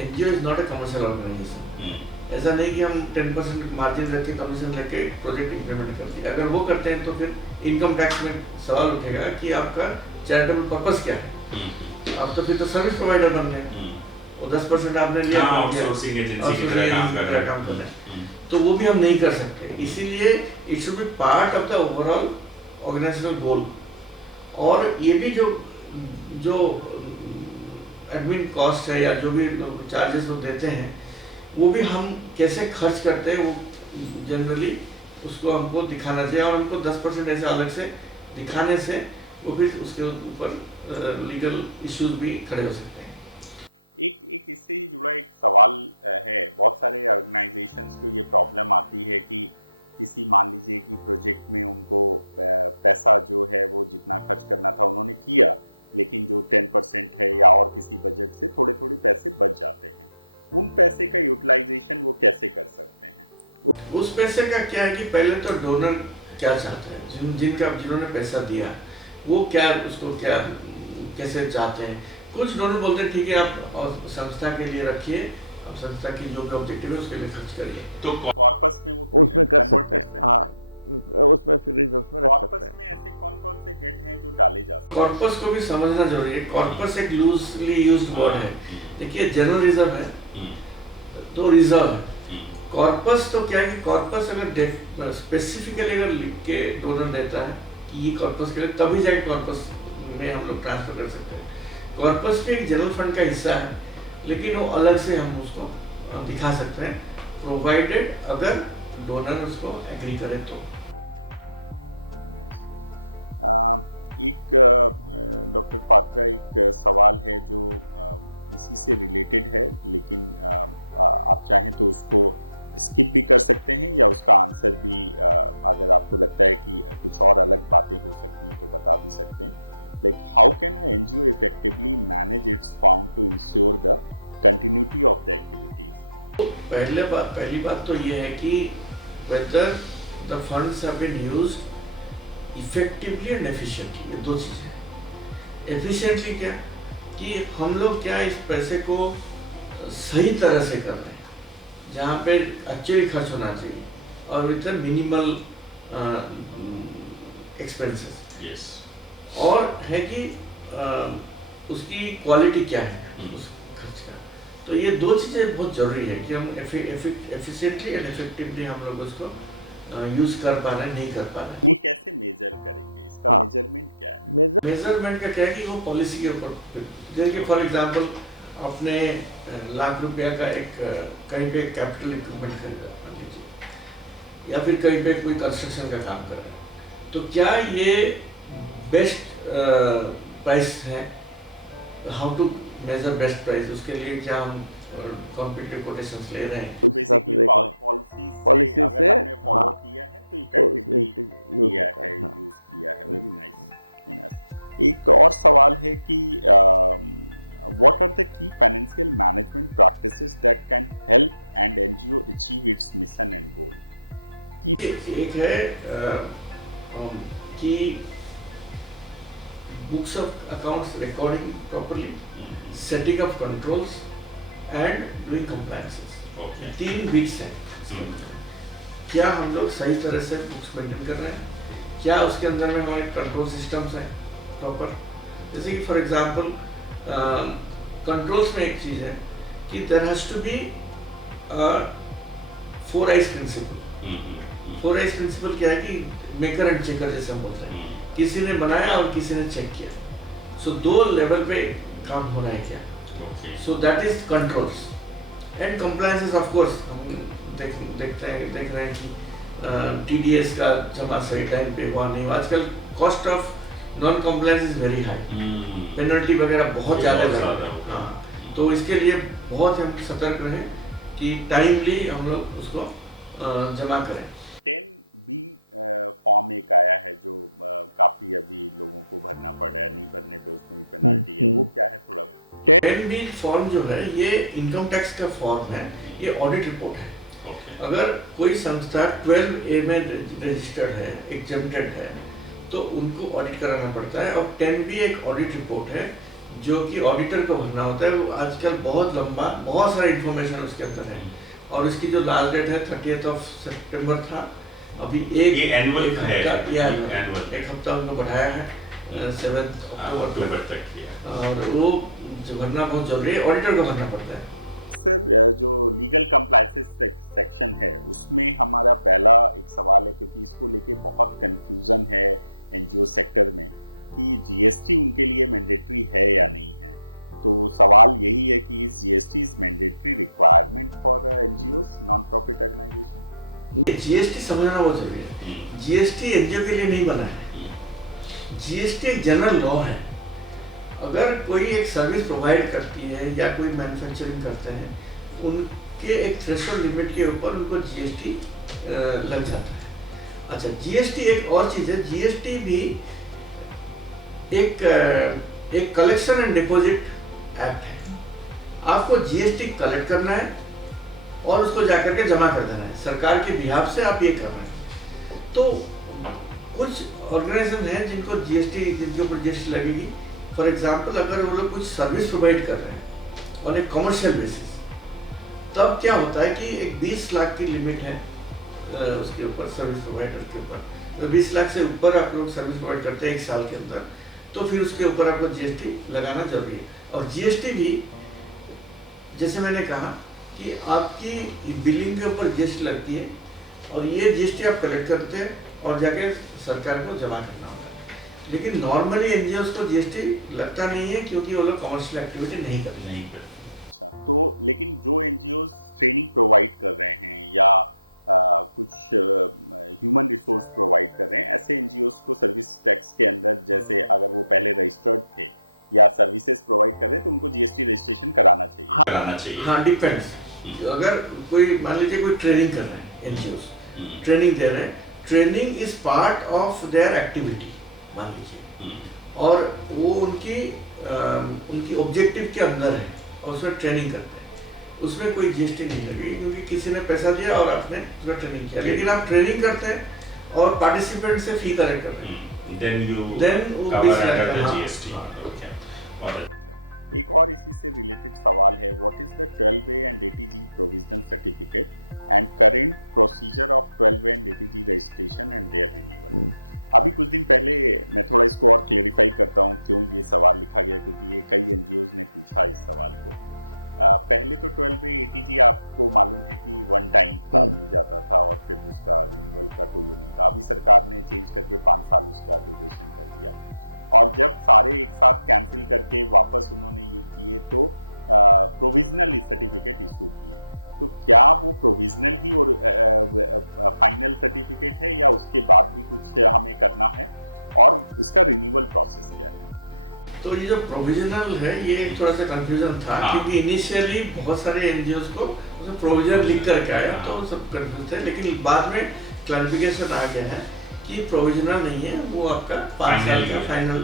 NGO is not a commercial organisation. ऐसा नहीं कि हम 10% मार्जिन रख के कमीशन लेके प्रोजेक्ट इंप्लीमेंट कर दिया। अगर वो करते हैं तो फिर इनकम टैक्स में सवाल उठेगा कि आपका चैरिटेबल पर्पस क्या है। आप तो फिर तो सर्विस प्रोवाइडर बन गए, वो 10% आपने लिया, आउटसोर्सिंग एजेंसी की तरह काम कर रहे हैं, तो वो भी हम नहीं कर सकते। इसीलिए it should be part of the overall organisational goal. और ये भी जो एडमिन कॉस्ट है या जो भी चार्जेस वो देते हैं, वो भी हम कैसे खर्च करते हैं वो जनरली उसको हमको दिखाना चाहिए। और हमको 10% ऐसे अलग से दिखाने से वो फिर उसके ऊपर लीगल इश्यूज भी खड़े हो सकते हैं। पैसे का क्या है कि पहले तो डोनर क्या चाहते हैं, जिन्होंने पैसा दिया वो क्या उसको क्या कैसे चाहते हैं। कुछ डोनर बोलते हैं ठीक है आप और संस्था के लिए रखिए, आप संस्था की जो भी ऑब्जेक्टिव है उसके लिए खर्च करिए। तो कॉर्पस को भी समझना जरूरी है। कॉर्पस एक लूजली यूज्ड वर्ड है। देखिए जनरल रिजर्व है तो रिजर्व है, कॉर्पस तो क्या है कि कॉर्पस अगर स्पेसिफिकली अगर लिख के डोनर देता है कि ये कॉर्पस के लिए, तभी जाके कॉर्पस में हम लोग ट्रांसफर कर सकते हैं। कॉर्पस भी एक जनरल फंड का हिस्सा है, लेकिन वो अलग से हम उसको दिखा सकते हैं, प्रोवाइडेड अगर डोनर उसको एग्री करे तो। पहली बात तो ये है कि whether the funds have been used effectively and efficiently, ये दो चीजें हैं। efficiently क्या कि हम लोग क्या इस पैसे को सही तरह से कर रहे हैं, जहाँ पे एक्चुअली खर्च होना चाहिए और विद मिनिमल एक्सपेंसेस। और है कि उसकी क्वालिटी क्या है उस खर्च का। तो ये दो चीज़ें बहुत ज़रूरी है कि हम एफिशिएंटली एंड इफेक्टिवली हम लोग उसको यूज़ कर पा रहे हैं, नहीं कर पा रहे हैं। मेजरमेंट का क्या है कि वो पॉलिसी के ऊपर, जैसे कि फॉर एग्जांपल आपने ₹1,00,000 का एक कहीं पे कैपिटल इक्विपमेंट खरीदा मान लीजिए, या फिर कहीं पे कोई कंस्ट्रक्शन का काम कर रहा है, तो क्या ये बेस्ट प्राइस है? How to measure best price, उसके लिए क्या हम कॉम्पिटिटिव कोटेशंस ले रहे हैं? एक है कि books of accounts recording properly, setting of controls and doing compliances. 3 bits हैं। क्या हम लोग सही तरह से बुक्स मेंटेन कर रहे हैं? क्या उसके अंदर में हमारे कंट्रोल सिस्टम्स हैं प्रॉपर? जैसे कि फॉर एग्जांपल कंट्रोल्स में एक चीज़ है कि there has to be 4 eyes principle. 4 eyes principle क्या है कि मेकर एंड चेकर जैसे हम बोलते हैं, किसी ने बनाया और किसी ने चेक किया। सो 2 लेवल पे काम हो रहा है क्या? So that is controls and compliances. Of course हम देख रहे हैं कि TDS का जमा सही टाइम पे हुआ नहीं। आजकल cost of non compliance is very high, penalty वगैरह बहुत ज़्यादा लग रहा है। हाँ, तो इसके लिए बहुत हम सतर्क रहें कि टाइमली हम लोग उसको जमा करें। NB फॉर्म जो है ये इनकम टैक्स का फॉर्म है, ये ऑडिट रिपोर्ट है। अगर कोई संस्था 12A में रजिस्टर्ड है, एग्जेम्प्टेड है, तो उनको ऑडिट कराना पड़ता है। और 10B एक ऑडिट रिपोर्ट है जो कि ऑडिटर को भरना होता है। वो आजकल बहुत लंबा, बहुत सारा इंफॉर्मेशन उसके अंदर है, और इसकी जो लास्ट डेट है 30 सितंबर था। अभी एक हफ्ता उनको बढ़ाया है 7 अक्टूबर तक, और वो जो भरना बहुत जरूरी है, ऑडिटर को भरना पड़ता है। GST समझना बहुत जरूरी है। GST एनजीओ के लिए नहीं बना है, GST एक जनरल लॉ है। अगर कोई एक सर्विस प्रोवाइड करती है या कोई मैन्युफैक्चरिंग करते हैं, उनके एक थ्रेशोल्ड लिमिट के ऊपर उनको GST लग जाता है। अच्छा, GST एक और चीज़ है, GST भी एक कलेक्शन एंड डिपॉजिट एक्ट है। आपको GST कलेक्ट करना है और उसको जाकर के जमा कर देना है। सरकार के बिहाफ से आप ये कर रहे हैं। तो कुछ ऑर्गेनाइजेशन हैं जिनको जीएसटी, जिनके ऊपर जीएसटी लगेगी। फॉर एग्जाम्पल, अगर वो लोग कुछ सर्विस प्रोवाइड कर रहे हैं और एक कमर्शियल बेसिस, तब क्या होता है कि एक 20 लाख की लिमिट है उसके ऊपर, सर्विस प्रोवाइडर के ऊपर। तो 20 लाख से ऊपर आप लोग सर्विस प्रोवाइड करते हैं 1 साल के अंदर, तो फिर उसके ऊपर आपको जीएसटी लगाना जरूरी है। और जीएसटी भी, जैसे मैंने कहा कि आपकी बिलिंग के ऊपर जीएसटी लगती है, और ये जीएसटी आप कलेक्ट करते हैं और जाके सरकार को जमा करना होता है। लेकिन नॉर्मली एनजीओस को जीएसटी लगता नहीं है, क्योंकि वो लोग कमर्शियल एक्टिविटी नहीं करते। कराना चाहिए। हाँ, डिपेंड्स। अगर कोई मान लीजिए कोई ट्रेनिंग कर रहे हैं, एनजीओस ट्रेनिंग दे रहे हैं, training is part of their activity मान लीजिए, और वो उनकी ऑब्जेक्टिव के अंदर है और उसमें ट्रेनिंग करते हैं, उसमें कोई जीएसटी नहीं लगेगी, क्योंकि किसी ने पैसा दिया और आपने उसका ट्रेनिंग किया। लेकिन आप ट्रेनिंग करते हैं और पार्टिसिपेंट से फी कलेक्ट कर रहे हैं, then वो cover 20 लाख under the का, GST. Okay. All right. तो ये जो प्रोविजनल है, ये थोड़ा सा कंफ्यूजन था, क्योंकि इनिशियली बहुत सारे एनजीओस को उसमें प्रोविजन लिख करके आया, तो सब कंफ्यूज थे। लेकिन बाद में क्लैरिफिकेशन आ गया है कि प्रोविजनल नहीं है, वो आपका 5 साल का फाइनल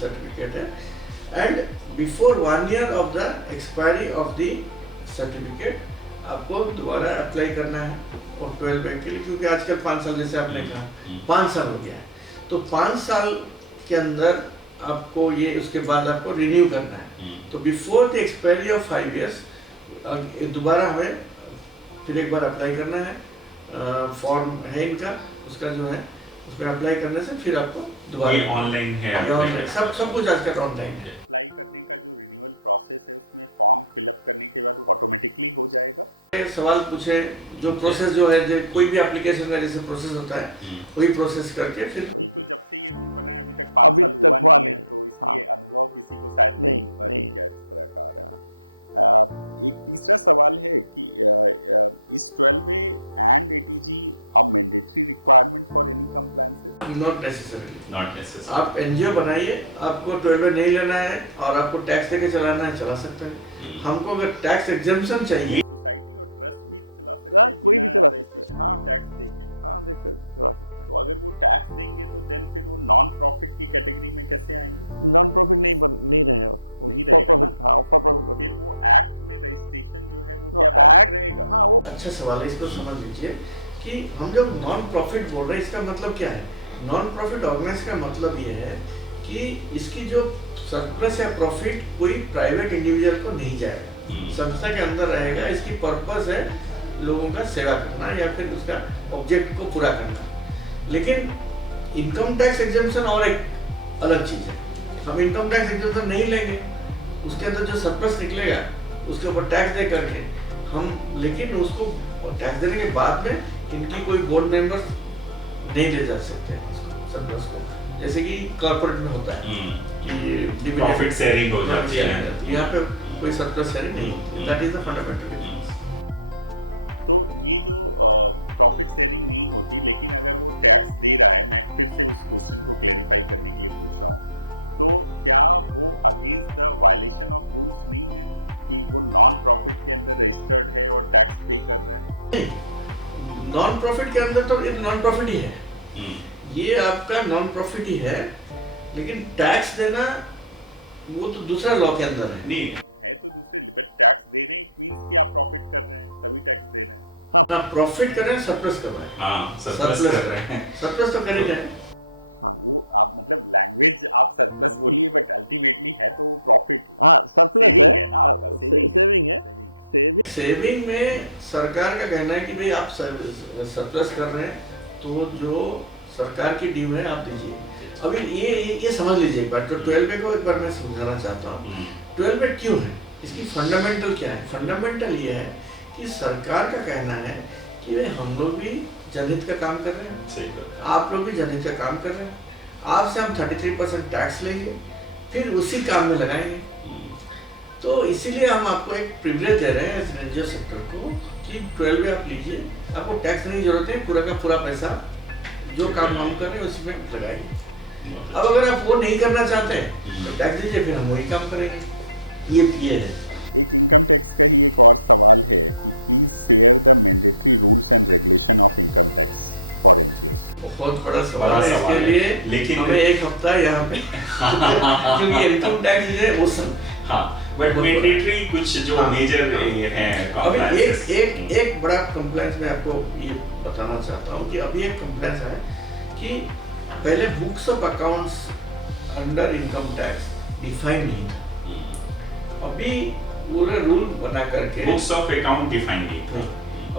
सर्टिफिकेट है। And before 1 year of the expiry of the certificate आपको दोबारा अप्लाई करना है और 12 बैंक के लिए, क्योंकि आजकल 5 साल, जैसे आपने कहा 5 साल हो गया है, तो 5 साल के अंदर आपको ये, उसके बाद आपको रिन्यू करना है। तो before the expiry of 5 years दोबारा हमें फिर एक बार अप्लाई करना है। फॉर्म है इनका, उसका जो है उसमें अप्लाई करने से फिर आपको दोबारा ऑनलाइन है, ऑनलाइन सब कुछ आजकल ऑनलाइन है। सवाल पूछे, जो प्रोसेस जो है, जो कोई भी एप्लीकेशन का जैसे प्रोसेस होता है, वही प्रोसेस करके फिर नॉट नेसेसरी। आप एनजीओ बनाइए, आपको 12 नहीं लेना है और आपको टैक्स देके चलाना है, चला सकते हैं। हमको अगर टैक्स एग्जेम्पशन चाहिए, अच्छा सवाल है, इसको समझ लीजिए कि हम जब नॉन प्रॉफिट बोल रहे हैं, इसका मतलब क्या है? नॉन प्रॉफिट ऑर्गेनाइज का मतलब ये है कि इसकी जो सरप्लस या प्रॉफिट कोई प्राइवेट इंडिविजुअल को नहीं जाएगा, संस्था के अंदर रहेगा। इसकी पर्पस है लोगों का सेवा करना या फिर उसका ऑब्जेक्ट को पूरा करना। लेकिन इनकम टैक्स एग्जेम्पशन और एक अलग चीज है। हम इनकम टैक्स एग्जेम्पशन नहीं लेंगे, उसके अंदर जो सरप्लस निकलेगा उसके ऊपर टैक्स दे करके हम, लेकिन उसको टैक्स देने के बाद में इनकी कोई बोर्ड मेंबर्स नहीं ले जा सकते सरप्लस को, जैसे कि कॉर्पोरेट में होता है कि प्रॉफिट शेयरिंग हो जाती है। यहाँ पे कोई सरप्लस शेयरिंग नहीं होती। That is the fundamental difference. Non profit के अंदर तो ये नॉन प्रॉफिट ही है, ये आपका नॉन प्रॉफिट ही है, लेकिन टैक्स देना वो तो दूसरा लॉ के अंदर है। नहीं, ना प्रॉफिट कर रहे हैं, सरप्लस कर रहे हैं। हाँ, सरप्लस कर रहे हैं। सरप्लस तो कर ही रहे हैं। सेविंग में सरकार का कहना है कि भाई आप सरप्लस कर रहे हैं तो जो सरकार की ड्यू है आप दीजिए। अभी ये समझ लीजिए एक बार, तो 12A को एक बार मैं समझाना चाहता हूँ। 12A क्यों है, इसकी फंडामेंटल क्या है? फंडामेंटल ये है कि सरकार का कहना है कि भाई हम लोग भी जनहित का काम कर रहे हैं, सही बात है। आप लोग भी जनहित का काम कर रहे हैं, आपसे हम 33% टैक्स लेंगे, फिर उसी काम में लगाएंगे। तो इसीलिए हम आपको एक प्रिविलेज दे रहे हैं एनजीओ सेक्टर को कि 12A आप लीजिए, आपको टैक्स देने की जरूरत है, पूरा का पूरा पैसा जो काम हम कर रहे हैं उसमें लगाइए। अब अगर आप वो नहीं करना चाहते हैं तो टैक्स दीजिए, फिर हम वही काम करेंगे। ये है। बहुत बड़ा सवाल है, इसके लिए लेकिन हमें एक हफ्ता यहाँ पे क्योंकि इनकम टैक्स है वो सब। हाँ, बट मैंडेटरी कुछ जो मेजर है। अभी एक बड़ा कंप्लेंस मैं आपको ये बताना चाहता हूँ कि अभी एक कंप्लेंस है कि पहले books of accounts under income tax define नहीं था। अभी पूरा रूल बना करके बुक्स ऑफ अकाउंट डिफाइन नहीं था।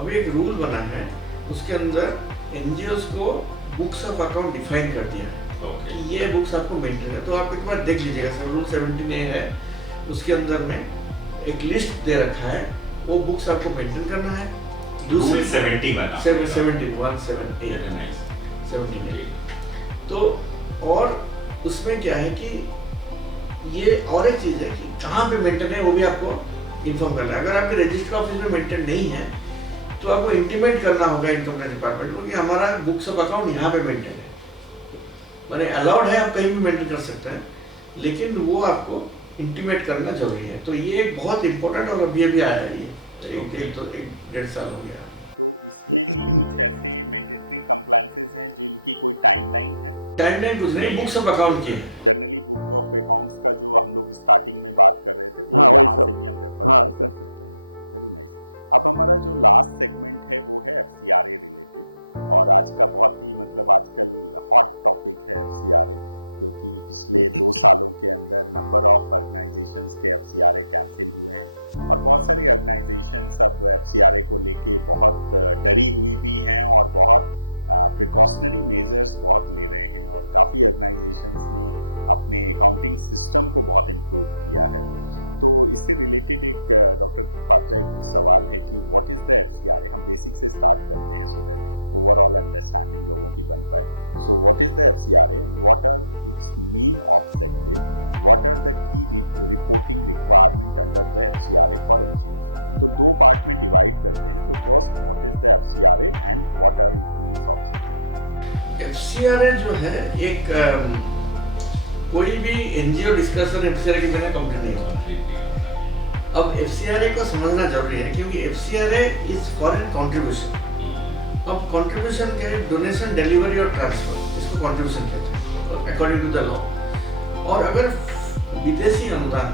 अभी एक रूल बना है, उसके अंदर एनजीओस को बुक्स ऑफ अकाउंट डिफाइन कर दिया है कि ये बुक्स आपको मेंटेन है। तो आप एक बार देख लीजिएगा, रूल 17A है, उसके अंदर में एक लिस्ट दे रखा है, वो बुक्स आपको मेंटेन करना है। दूसरी 17A। तो और उसमें क्या है कि ये और एक चीज है कि कहाँ पे मेंटेन है वो भी आपको इन्फॉर्म करना है। अगर आपके रजिस्टर ऑफिस में मेंटेन नहीं है तो आपको इंटीमेट करना होगा इनकम टैक्स डिपार्टमेंट को कि हमारा बुक्स ऑफ अकाउंट यहाँ पे मेंटेन है। माने अलाउड है, आप कहीं भी मेंटेन कर सकते हैं, लेकिन वो आपको इंटीमेट करना जरूरी है। तो ये एक बहुत इंपॉर्टेंट और अभी आया है, ये एक डेढ़ साल हो गया। टाइमलाइन कुछ नहीं, बुक्स ऑफ अकाउंट की है। FCRA जो है एक कोई भी एनजीओ डिस्कशन FCRA के बिना कंप्लीट नहीं होगा। अब FCRA को समझना जरूरी है क्योंकि FCRA इज फॉरेन कंट्रीब्यूशन। अब कंट्रीब्यूशन के डोनेशन, डिलीवरी और ट्रांसफर, इसको कंट्रीब्यूशन कहते हैं अकॉर्डिंग टू द लॉ। और अगर विदेशी अनुदान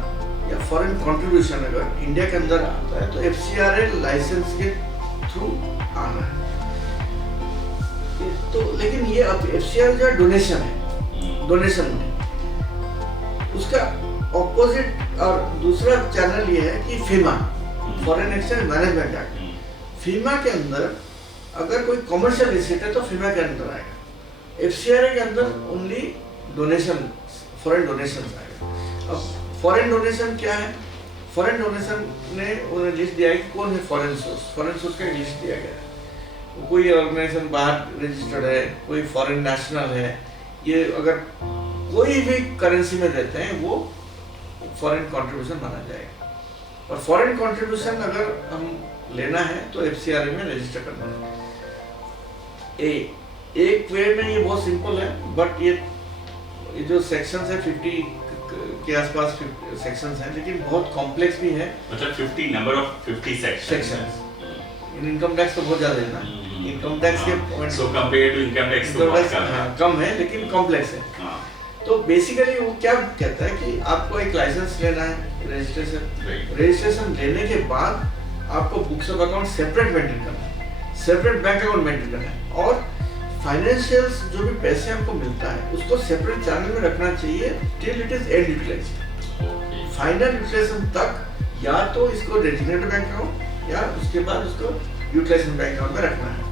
या फॉरेन कंट्रीब्यूशन अगर इंडिया के अंदर आता है तो FCRA लाइसेंस के थ्रू आना है। तो लेकिन ये अब FCRA जो डोनेशन है, डोनेशन में उसका ऑपोजिट और दूसरा चैनल ये है कि फीमा, फॉरेन एक्सचेंज मैनेजमेंट एक्ट। फीमा के अंदर अगर कोई कमर्शियल रिसीट है तो फीमा के अंदर आएगा। FCRA के अंदर ओनली डोनेशन, फॉरेन डोनेशन आएगा। अब फॉरेन डोनेशन क्या है? फॉरेन डोनेशन ने उन्हें लिस्ट दिया है कि कौन है फॉरेन सोर्स। फॉरेन सोर्स का लिस्ट दिया गया है, कोई ऑर्गेनाइजेशन बाहर रजिस्टर्ड है, कोई फॉरेन नेशनल है, ये अगर कोई भी करेंसी में देते हैं वो फॉरेन कंट्रीब्यूशन माना जाएगा। और फॉरेन कंट्रीब्यूशन अगर हम लेना है तो FCRA में रजिस्टर करना है। एक वे में ये बहुत सिंपल है, बट ये जो सेक्शंस है 50 के आसपास सेक्शंस हैं, लेकिन बहुत कॉम्प्लेक्स भी है। मतलब 50 number of 50 sections. Income tax तो बहुत ज्यादा है ना, इनकम टैक्स के so compare to income tax तो बहुत कम है, लेकिन कॉम्प्लेक्स है। तो बेसिकली वो क्या कहता है कि आपको एक लाइसेंस लेना है, रजिस्ट्रेशन लेने के बाद आपको books of account separate maintain करना है। सेपरेट बैंक अकाउंट मेंटेन करना है। और फाइनेंशियल्स जो भी पैसे हमको मिलता है उसको सेपरेट चैनल में रखना चाहिए till it is end utilize. Final utilization तक या तो इसको डेजिग्नेटेड बैंक अकाउंट या उसके बाद उसको यूटिलाइजेशन बैंक अकाउंट में रखना है।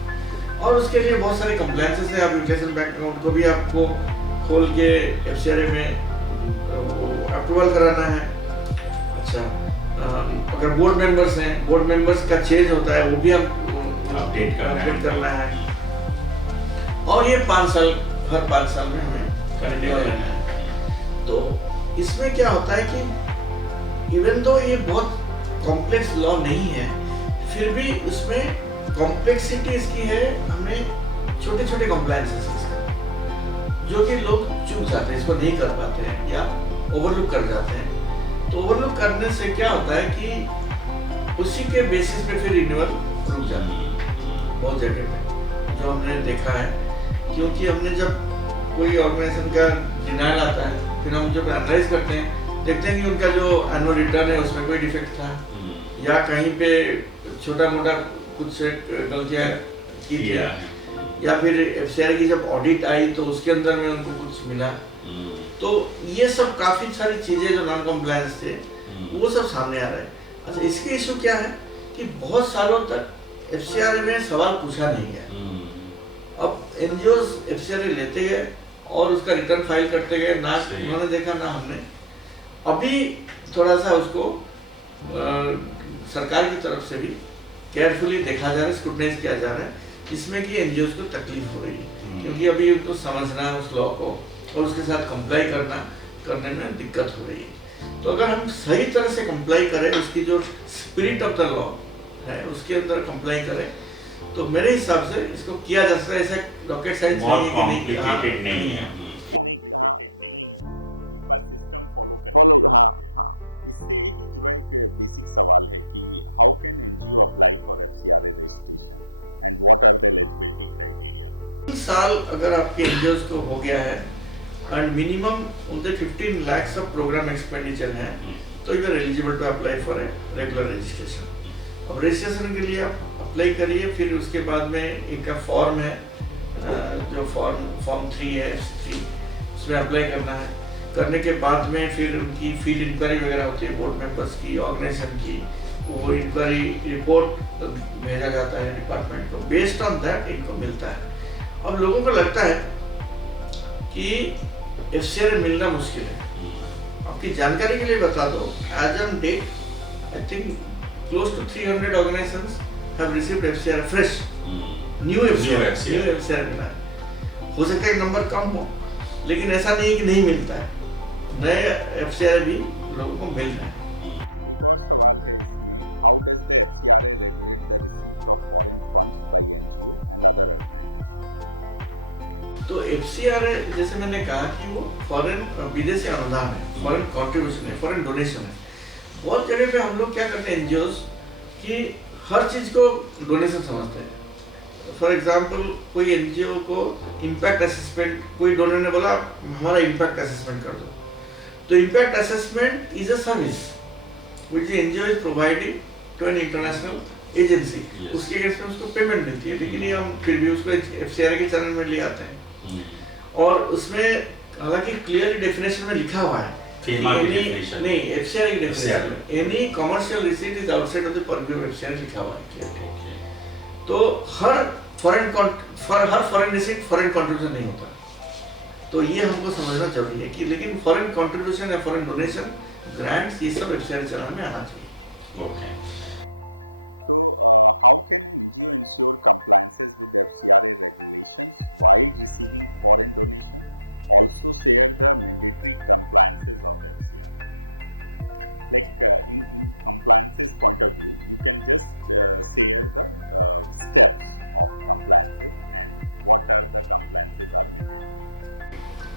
और उसके लिए बहुत सारे कंप्लायंसेस है। आप यूटिलाइजेशन बैंक अकाउंट को भी आपको खोल के एफसीआरए में अप्रूवल कराना है। अच्छा, अगर बोर्ड मेंबर्स हैं, बोर्ड मेंबर्स का चेंज होता है वो भी हम अपडेट करना है। और ये 5 साल, हर 5 साल में हमें करना है। तो इसमें क्या होता है कि इवन दो ये बहुत कॉम्प्लेक्स लॉ नहीं है, फिर भी उसमें कॉम्प्लेक्सिटी इसकी है। हमें छोटे छोटे कॉम्प्लायंसेस जो कि लोग चूक जाते हैं, इसको नहीं कर पाते हैं या ओवरलुक कर जाते हैं। तो ओवरलुक करने से क्या होता है कि उसी के बेसिस पे फिर रिन्यूअल रुक जाती है बहुत जगह पे, जो हमने देखा है। क्योंकि हमने जब कोई ऑर्गेनाइजेशन का डिनायल आता है, फिर हम जब एनालाइज करते हैं, देखते हैं कि उनका जो एनुअल रिटर्न है उसमें कोई डिफेक्ट था या कहीं पे छोटा मोटा कुछ गलतियां की थी, या फिर एफसीआरए की जब ऑडिट आई तो उसके अंदर में उनको कुछ मिला। तो ये सब काफी सारी चीजें जो नॉन कॉम्प्लायंस थे वो सब सामने आ रहा है। अच्छा, इसके इशू क्या है कि बहुत सालों तक एफसीआरए में सवाल पूछा नहीं गया। अब एनजीओज एफसीआरए लेते गए और उसका रिटर्न फाइल करते गए, ना उन्होंने देखा ना हमने। अभी थोड़ा सा उसको सरकार की तरफ से भी केयरफुली देखा जा रहा है, स्क्रूटनाइज किया जा रहा है, जिसमें कि एनजीओज को तकलीफ हो रही है। क्योंकि अभी उनको समझना है उस लॉ को और उसके साथ कंप्लाई करने में दिक्कत हो रही है। तो अगर हम सही तरह से कंप्लाई करें, उसकी जो स्पिरिट ऑफ द लॉ है उसके अंदर कंप्लाई करें, तो मेरे हिसाब से इसको किया जा सकता है। ऐसा रॉकेट साइंस नहीं है कि नहीं है। साल अगर आपके एनजीओज को हो गया है एंड मिनिमम उनके 15 lakhs ऑफ प्रोग्राम एक्सपेंडिचर है, तो you are eligible to apply for a regular registration. अब रजिस्ट्रेशन के लिए आप अप्लाई करिए, फिर उसके बाद में एक का फॉर्म है, जो फॉर्म 3 है, 3 उसमें अप्लाई करना है। करने के बाद में फिर उनकी फील्ड इंक्वायरी वगैरह होती है, बोर्ड मेंबर्स की, ऑर्गेनाइजेशन की, वो इंक्वायरी रिपोर्ट भेजा जाता है डिपार्टमेंट को। बेस्ड ऑन दैट इनको मिलता है। अब लोगों को लगता है कि एफसीआरए मिलना मुश्किल है। आपकी जानकारी के लिए बता दो, as on date I think close to 300 organisations have received FCRA fresh, new FCRA मिला है। हो सकता है नंबर कम हो, लेकिन ऐसा नहीं है कि नहीं मिलता है। नए एफसीआरए भी लोगों को मिल रहे हैं। तो एफसीआरए जैसे मैंने कहा कि वो फॉरेन विदेशी अनुदान है, फॉरेन कंट्रीब्यूशन है, फॉरेन डोनेशन है। बहुत जगह पे हम लोग क्या करते हैं एनजीओज कि हर चीज को डोनेशन समझते हैं। फॉर एग्जांपल कोई एनजीओ को इम्पैक्ट असेसमेंट, कोई डोनर ने बोला हमारा इम्पैक्ट असेसमेंट कर दो, तो impact assessment is a service which the NGO is providing to an international agency. उसके अगेंस्ट में उसको पेमेंट मिलती है, लेकिन ये हम फिर भी उसको एफसीआरए के चैनल में ले आते हैं। और उसमें हालांकि क्लियरली डेफिनेशन में लिखा हुआ है नहीं, एफसीआरए की डेफिनेशन में any commercial receipt is outside of the purview of FCRA लिखा हुआ है। तो हर फॉरेन रिसीट फॉरेन कंट्रीब्यूशन नहीं होता। तो ये हमको समझना जरूरी है कि लेकिन फॉरेन कंट्रीब्यूशन या फॉरेन डोनेशन, ग्रांट्स, ये सब एफसीआरए चैनल में आना चाहिए। ओके।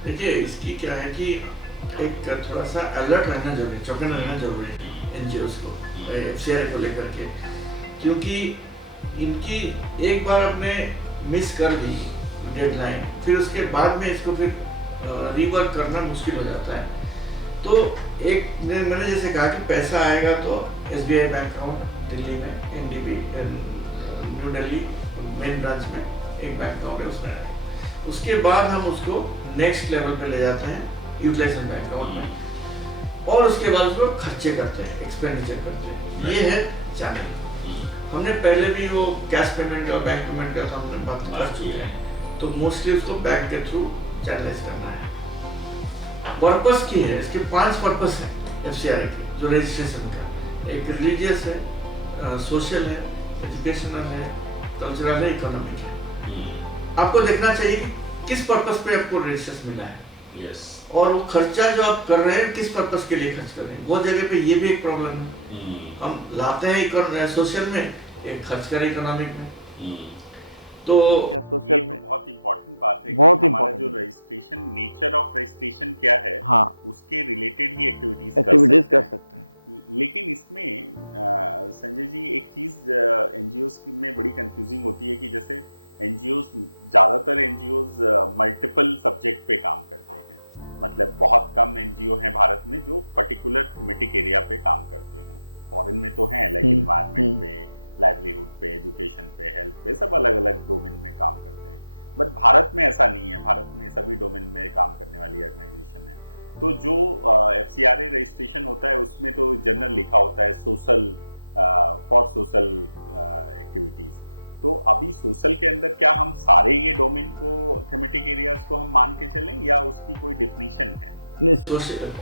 देखिए, इसकी क्या है कि एक थोड़ा सा अलर्ट रहना जरूरी है, चौकन्ना रहना जरूरी है एनजीओज को, एफसीआरए को लेकर के। क्योंकि इनकी एक बार आपने मिस कर दी डेडलाइन, फिर उसके बाद में इसको फिर रीवर्क करना मुश्किल हो जाता है। तो एक मैंने जैसे कहा कि पैसा आएगा तो एसबीआई बैंक अकाउंट दिल्ली में, NDB new Delhi main branch में एक बैंक अकाउंट है उसमें रहेगा। उसके बाद हम उसको नेक्स्ट लेवल पे ले जाते हैं यूटिलाइजेशन बैंक अकाउंट में, और उसके बाद उसको खर्चे करते हैं, एक्सपेंडिचर करते हैं। ये है चैनल। हमने पहले भी वो कैश पेमेंट और बैंक पेमेंट का तो हमने बात कर चुके हैं, तो मोस्टली उसको बैंक के थ्रू चैनलाइज करना है। पर्पस की है, इसके 5 पर्पस है एफसीआरआई के जो रजिस्ट्रेशन का। एक रिलीजियस है, सोशल है, एजुकेशनल है, कल्चरल है, इकोनॉमिक है। आपको देखना चाहिए कि किस पर्पस पे आपको रजिस्ट्रेशन मिला है। और वो खर्चा जो आप कर रहे हैं किस पर्पस के लिए खर्च कर रहे हैं। बहुत जगह पे ये भी एक प्रॉब्लम है, हम लाते हैं सोशल में, एक खर्च करें इकोनॉमिक में। तो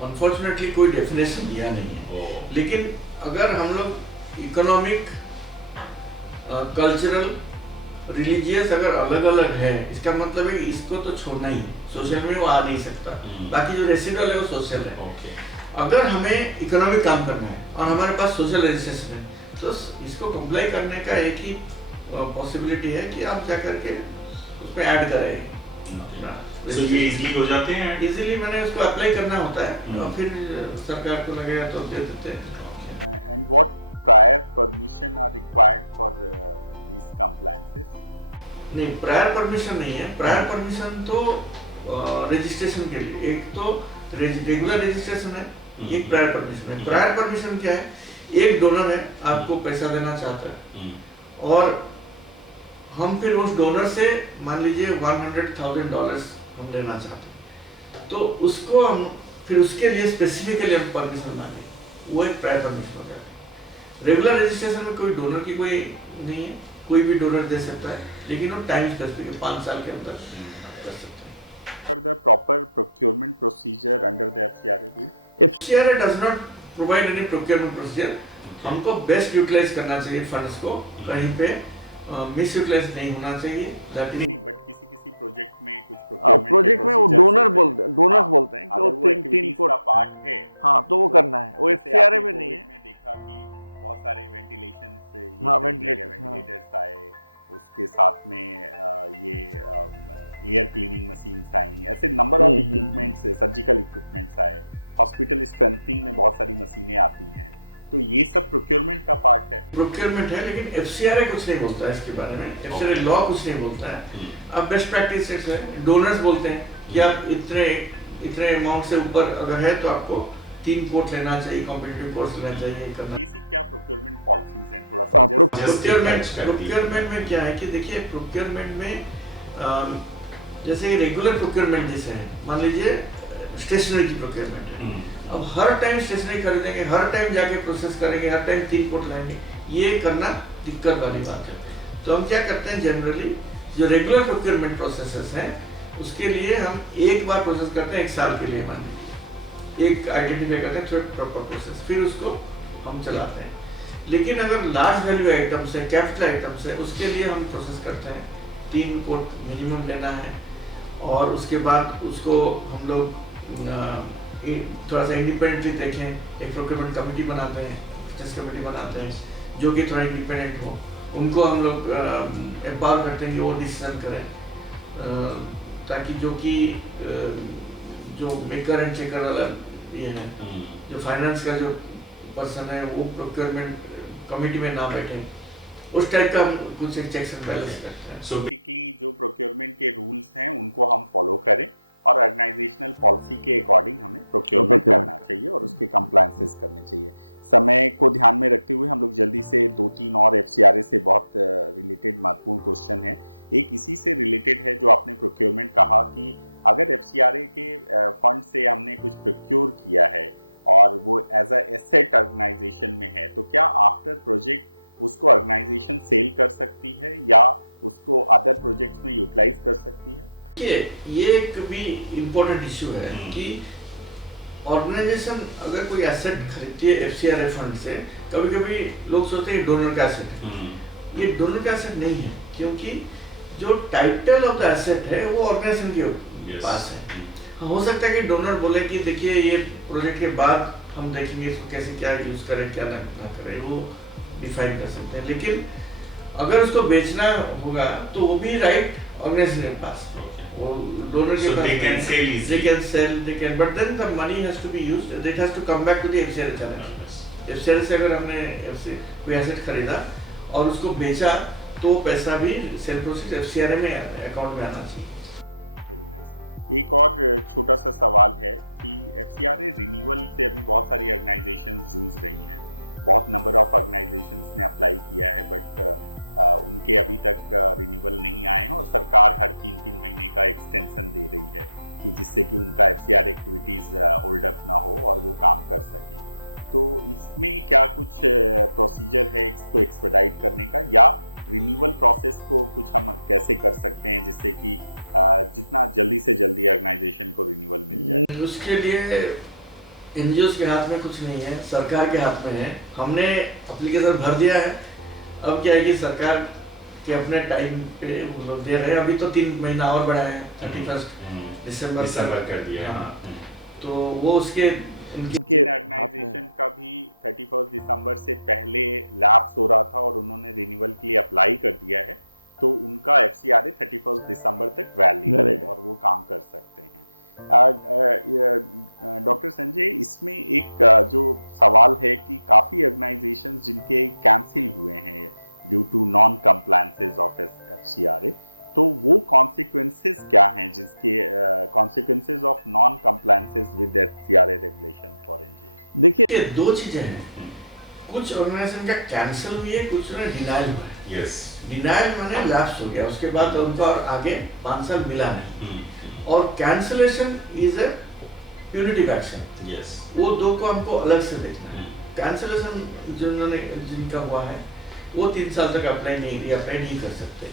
अनफॉर्चुनेटली कोई डेफिनेशन दिया नहीं है, लेकिन अगर हम लोग इकोनॉमिक, कल्चरल, रिलीजियस अगर अलग अलग है, इसका मतलब है कि इसको तो छोड़ना ही है, सोशल में वो आ नहीं सकता। बाकी जो रेसिडुअल है वो सोशल है। अगर हमें इकोनॉमिक काम करना है और हमारे पास सोशल रजिस्ट्रेशन है, तो इसको कंप्लाई करने का एक ही पॉसिबिलिटी है कि आप जाकर के उसमें ऐड करें। So ये इजीली हो जाते हैं? इजीली मैंने उसको अप्लाई करना होता है और फिर सरकार को लगेगा तो दे देते हैं। नहीं, प्रायर परमिशन नहीं है। प्रायर परमिशन तो रजिस्ट्रेशन के लिए, एक तो रेगुलर रजिस्ट्रेशन है, एक प्रायर परमिशन है। प्रायर परमिशन क्या है, एक डोनर है, आपको पैसा देना चाहता है और हम फिर उस डोनर से मान लीजिए $100,000 हम लेना चाहते हैं, तो उसको हम फिर उसके लिए स्पेसिफिकली हम परमिशन मांगे, वो एक प्रायर परमिशन हो जाता है। रेगुलर रजिस्ट्रेशन में कोई डोनर की कोई नहीं है, कोई भी डोनर दे सकता है, लेकिन वो टाइम स्पेसिफिक है, 5 साल के अंदर कर सकते हैं। CRA does not provide any procurement procedure। हमको बेस्ट यूटिलाइज करना चाहिए फंड्स को, कहीं पे मिस यूटिलाइज नहीं होना चाहिए। दैट इज प्रोक्योरमेंट है, लेकिन एफसीआरआई कुछ नहीं बोलता है इसके बारे में। एफसीआरआई लॉ कुछ नहीं बोलता है। अब बेस्ट प्रैक्टिसेस है, डोनर्स बोलते हैं कि आप इतने अमाउंट से ऊपर अगर है तो आपको 3 कोर्स लेना चाहिए, कॉम्पिटिटिव कोर्स लेना चाहिए, करना। प्रोक्योरमेंट में क्या है कि देखिए, प्रोक्योरमेंट में जैसे रेगुलर प्रोक्योरमेंट जैसे है, मान लीजिए स्टेशनरी की प्रोक्योरमेंट है, अब हर टाइम स्टेशनरी खरीदेंगे, हर टाइम जाके प्रोसेस करेंगे, हर टाइम 3 कोट लाएंगे, ये करना दिक्कत वाली बात है। तो हम क्या करते हैं, जनरली जो रेगुलर प्रोक्योरमेंट प्रोसेसेस हैं उसके लिए हम एक बार प्रोसेस करते हैं, 1 साल के लिए मान लीजिए, एक आइडेंटिफाई करते हैं थ्रू प्रॉपर प्रोसेस, फिर उसको हम चलाते हैं। लेकिन अगर लार्ज वैल्यू आइटम्स है, कैपिटल आइटम्स है, उसके लिए हम प्रोसेस करते हैं, 3 कोट मिनिमम लेना है, और उसके बाद उसको हम लोग थोड़ा सा इंडिपेंडेंटली देखें। एक प्रोक्योरमेंट कमेटी बनाते हैं, परचेस कमेटी बनाते हैं जो कि थोड़ा इंडिपेंडेंट हो, उनको हम लोग एम्पावर करते हैं कि वो डिसीजन करें, ताकि जो मेकर एंड चेकर वाला ये है, जो फाइनेंस का जो पर्सन है वो प्रोक्योरमेंट कमेटी में ना बैठे, उस टाइप का हम कुछ एक चेक्स एंड बैलेंस करते हैं। भी इम्पोर्टेंट इश्यू है कि ऑर्गेनाइजेशन अगर कोई एसेट खरीदती है एफसीआरए फंड से, कभी कभी लोग सोचते हैं डोनर का एसेट है। ये डोनर का एसेट नहीं है, क्योंकि जो टाइटल ऑफ द एसेट है वो ऑर्गेनाइजेशन के पास है। हो सकता है कि डोनर बोले कि देखिए ये प्रोजेक्ट के बाद हम देखेंगे इसको कैसे क्या यूज करें क्या ना करें, वो डिफाइन कर सकते हैं। लेकिन अगर उसको बेचना होगा तो वो भी राइट ऑर्गेनाइजेशन के पास, वो डोनर के पास। they can sell, but then the money has to be used, it has to come back to the FCRA channel। FCRA से अगर हमने कोई एसेट खरीदा और उसको बेचा तो पैसा भी सेल प्रोसीड FCRA में अकाउंट में आना चाहिए। उसके लिए एनजीओ के हाथ में कुछ नहीं है, सरकार के हाथ में है। हमने एप्लीकेशन भर दिया है, अब क्या है कि सरकार के अपने टाइम पे वो लोग दे रहे हैं। अभी तो 3 महीना और बढ़ाया है, 31 दिसंबर कर दिया है। हाँ, तो वो उसके उनके ये 2 चीजें हैं, कुछ ऑर्गेनाइजेशन का कैंसिल हुई है, कुछ में डिनाइल हुआ है। यस, डिनाइल माने लैप्स हो गया, उसके बाद उनको और आगे 5 साल मिला नहीं। और cancellation is a punitive action. Yes, वो 2 को हमको अलग से देखना है। कैंसिलेशन जिनका हुआ है वो 3 साल तक अप्लाई नहीं कर सकते।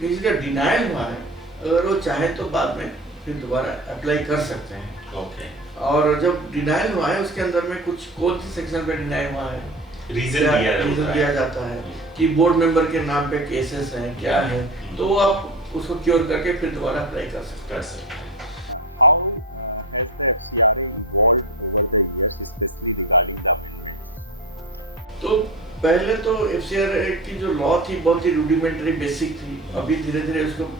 जिसका डिनाइल हुआ है, अगर वो चाहे तो बाद में फिर दोबारा अप्लाई कर सकते हैं। ओके। और जब डिनाइल हुआ है उसके अंदर में कुछ कौन से सेक्शन पे डिनाइल हुआ है, रीजन दिया जाता है कि बोर्ड मेंबर के नाम पे केसेस हैं क्या है, तो वो आप उसको क्योर करके फिर दोबारा अप्लाई कर सकते हैं। तो पहले तो एफसीआरए की जो लॉ थी बहुत ही रूडिमेंटरी बेसिक थी, अभी धीरे धीरे उसको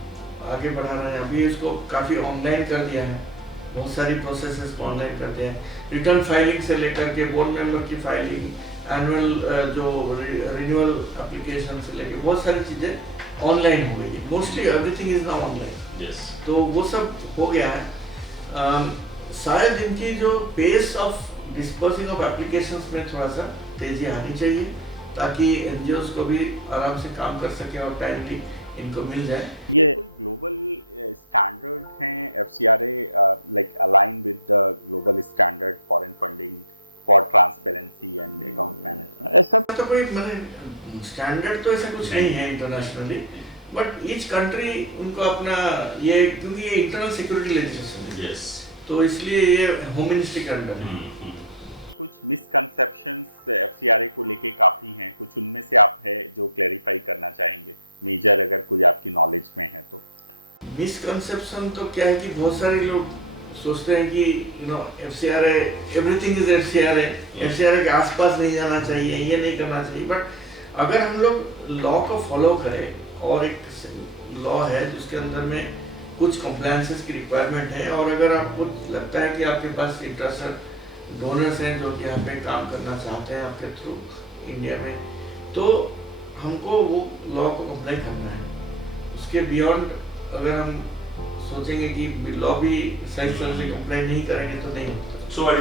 आगे बढ़ा रहे हैं। अभी इसको काफी ऑनलाइन कर दिया है, बहुत सारी प्रोसेसेस को ऑनलाइन कर दिया है। रिटर्न फाइलिंग से लेकर के बोर्ड मेंबर की फाइलिंग, एनुअल जो रिन्यूअल एप्लीकेशन से लेकर बहुत सारी चीजें ऑनलाइन हो गई है। Mostly everything is now online. तो वो सब हो गया है। शायद इनकी जो pace of dispersing of applications में थोड़ा सा तेजी आनी चाहिए, ताकि एनजीओज को भी आराम से काम कर सके और टाइमली इनको मिल जाए। तो कोई मतलब स्टैंडर्ड तो ऐसा कुछ नहीं है इंटरनेशनली, बट ईच कंट्री उनको अपना ये, क्योंकि ये इंटरनल सिक्योरिटी लेजिस्लेशन है, तो इसलिए ये होम मिनिस्ट्री के अंडर है। मिसकंसेप्शन तो क्या है कि बहुत सारे लोग सोचते हैं कि FCRA everything is FCRA, FCRA के आसपास नहीं जाना चाहिए, ये नहीं करना चाहिए। बट अगर हम लोग लॉ को फॉलो करें, और एक लॉ है जिसके अंदर में कुछ कंप्लायंसेस की रिक्वायरमेंट है, और अगर आपको लगता है कि आपके पास इंटरेस्टेड डोनर्स हैं जो कि यहाँ पे काम करना चाहते हैं आपके थ्रू इंडिया में, तो हमको वो लॉ को अप्लाई करना है। उसके बियॉन्ड अगर हम सोचेंगे कि लॉ भी सही तरह से कंप्लाई नहीं करेंगे तो नहीं होता।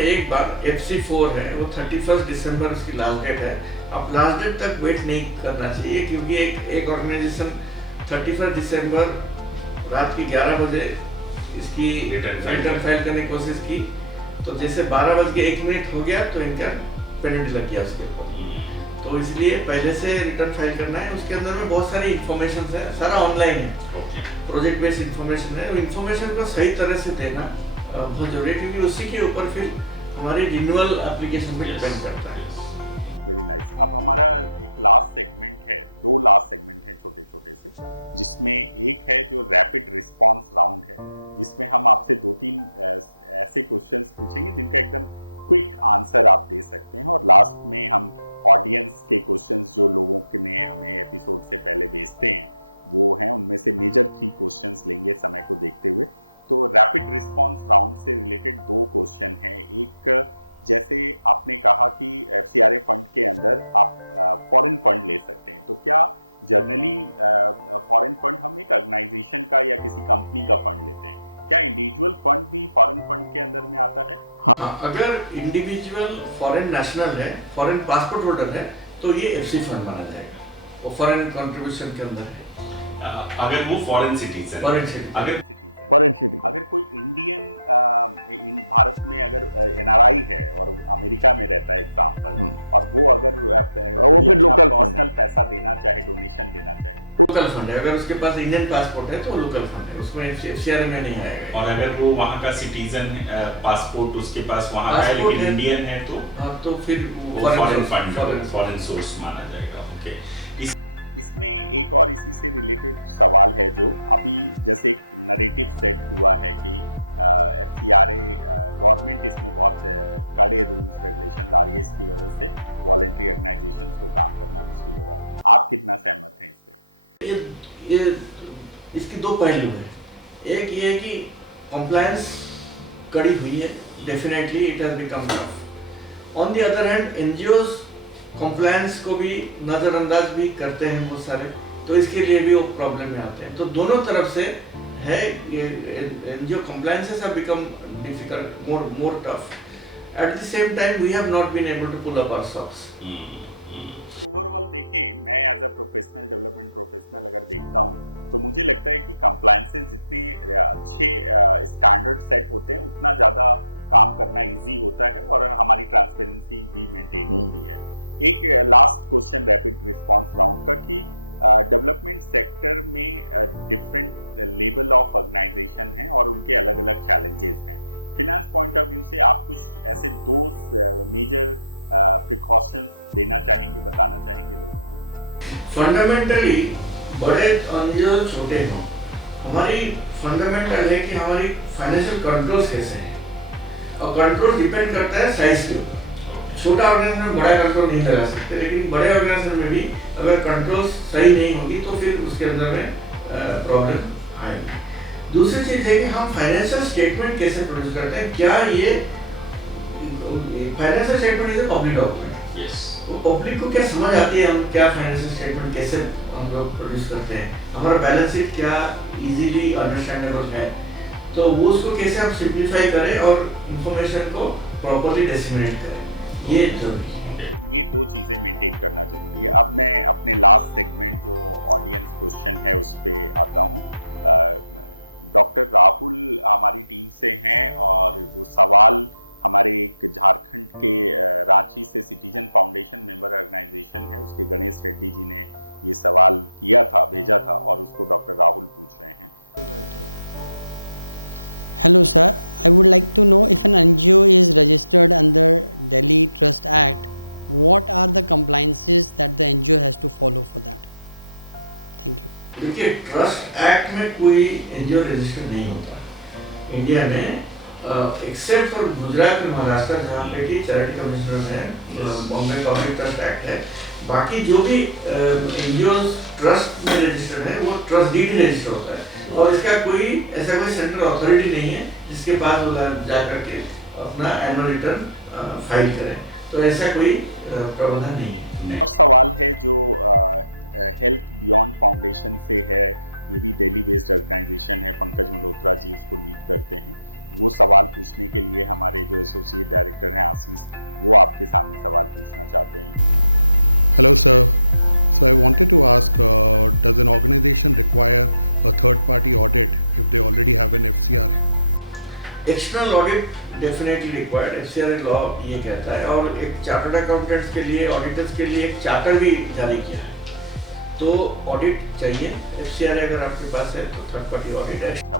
एक बार FC4 है, वो 31 दिसंबर उसकी लास्ट डेट है। आप लास्ट डेट तक वेट नहीं करना चाहिए, क्योंकि एक ऑर्गेनाइजेशन 31 दिसंबर रात की 11 बजे इसकी रिटर्न फाइल करने की कोशिश की, तो जैसे 12:01 हो गया तो इनका पेनल्टी लग गया उसके ऊपर। तो इसलिए पहले से रिटर्न फाइल करना है। उसके अंदर में बहुत सारी इन्फॉर्मेशन है, सारा ऑनलाइन है, प्रोजेक्ट बेस्ड इन्फॉर्मेशन है। इन्फॉर्मेशन को सही तरह से देना बहुत जरूरी है, क्योंकि उसी के ऊपर फिर हमारी रिन्यूअल एप्लीकेशन पे डिपेंड करता है। हाँ, अगर इंडिविजुअल फॉरेन नेशनल है, फॉरेन पासपोर्ट होल्डर है, तो ये FC फंड माना जाएगा, वो फॉरेन कंट्रीब्यूशन के अंदर है। अगर वो फॉरेन सिटीजन अगर लोकल फंड है, अगर उसके पास इंडियन पासपोर्ट है तो लोकल फंड है, उसमें FCRA में नहीं आएगा। और अगर वो वहाँ का सिटीजन पासपोर्ट उसके पास वहाँ का है लेकिन इंडियन है तो हाँ, तो फिर फॉरेन फंड फॉरेन सोर्स माना जाएगा। ओके, ये इसकी दो पहलू है। एक ये कि कंप्लायंस कड़ी हुई है, definitely it has become tough. On the other hand NGOs compliance को भी नजरअंदाज भी करते हैं बहुत सारे, तो इसके लिए भी वो प्रॉब्लम में आते हैं। तो दोनों तरफ से है, ये NGO compliances have become difficult, more tough. At the same time we have not been able to pull up our socks. Fundamentally बड़े एनजीओ छोटे हों, हमारी फंडामेंटल है कि हमारी फाइनेंशियल कंट्रोल्स कैसे हैं, और कंट्रोल डिपेंड करता है साइज के ऊपर। छोटा ऑर्गेनाइजेशन में बड़ा कंट्रोल नहीं लगा सकते, लेकिन बड़े ऑर्गेनाइजेशन में भी अगर कंट्रोल सही नहीं होगी तो फिर उसके अंदर में प्रॉब्लम आएगी। दूसरी चीज है कि हम फाइनेंशियल स्टेटमेंट कैसे प्रोड्यूस करते हैं। क्या ये financial statement is a public document, वो पब्लिक को क्या समझ आती है, हम क्या फाइनेंशियल स्टेटमेंट कैसे हम लोग प्रोड्यूस करते हैं, हमारा बैलेंस शीट क्या इजीली अंडरस्टैंडेबल है, तो वो उसको कैसे हम सिंप्लीफाई करें और इंफॉर्मेशन को प्रॉपर्ली डिसेमिनेट करें, ये जरूरी है। देखिए, ट्रस्ट एक्ट में कोई एनजीओ रजिस्टर नहीं होता इंडिया में, एक्सेप्ट फॉर गुजरात और महाराष्ट्र, जहाँ पे कि चैरिटी कमिश्नर है, बॉम्बे पब्लिक ट्रस्ट एक्ट है। बाकी जो भी एनजीओ ट्रस्ट में रजिस्टर्ड है वो ट्रस्ट डीड रजिस्टर होता है, और इसका कोई ऐसा कोई सेंट्रल अथॉरिटी नहीं है जिसके पास वो जा करके अपना एनुअल रिटर्न फाइल करें, तो ऐसा कोई प्रावधान नहीं है। External audit definitely required, FCRA law ये कहता है, और एक चार्टर्ड अकाउंटेंट्स के लिए, ऑडिटर्स के लिए एक चार्टर भी जारी किया है। तो ऑडिट चाहिए, एफसीआरए अगर आपके पास है तो थर्ड पार्टी ऑडिट है।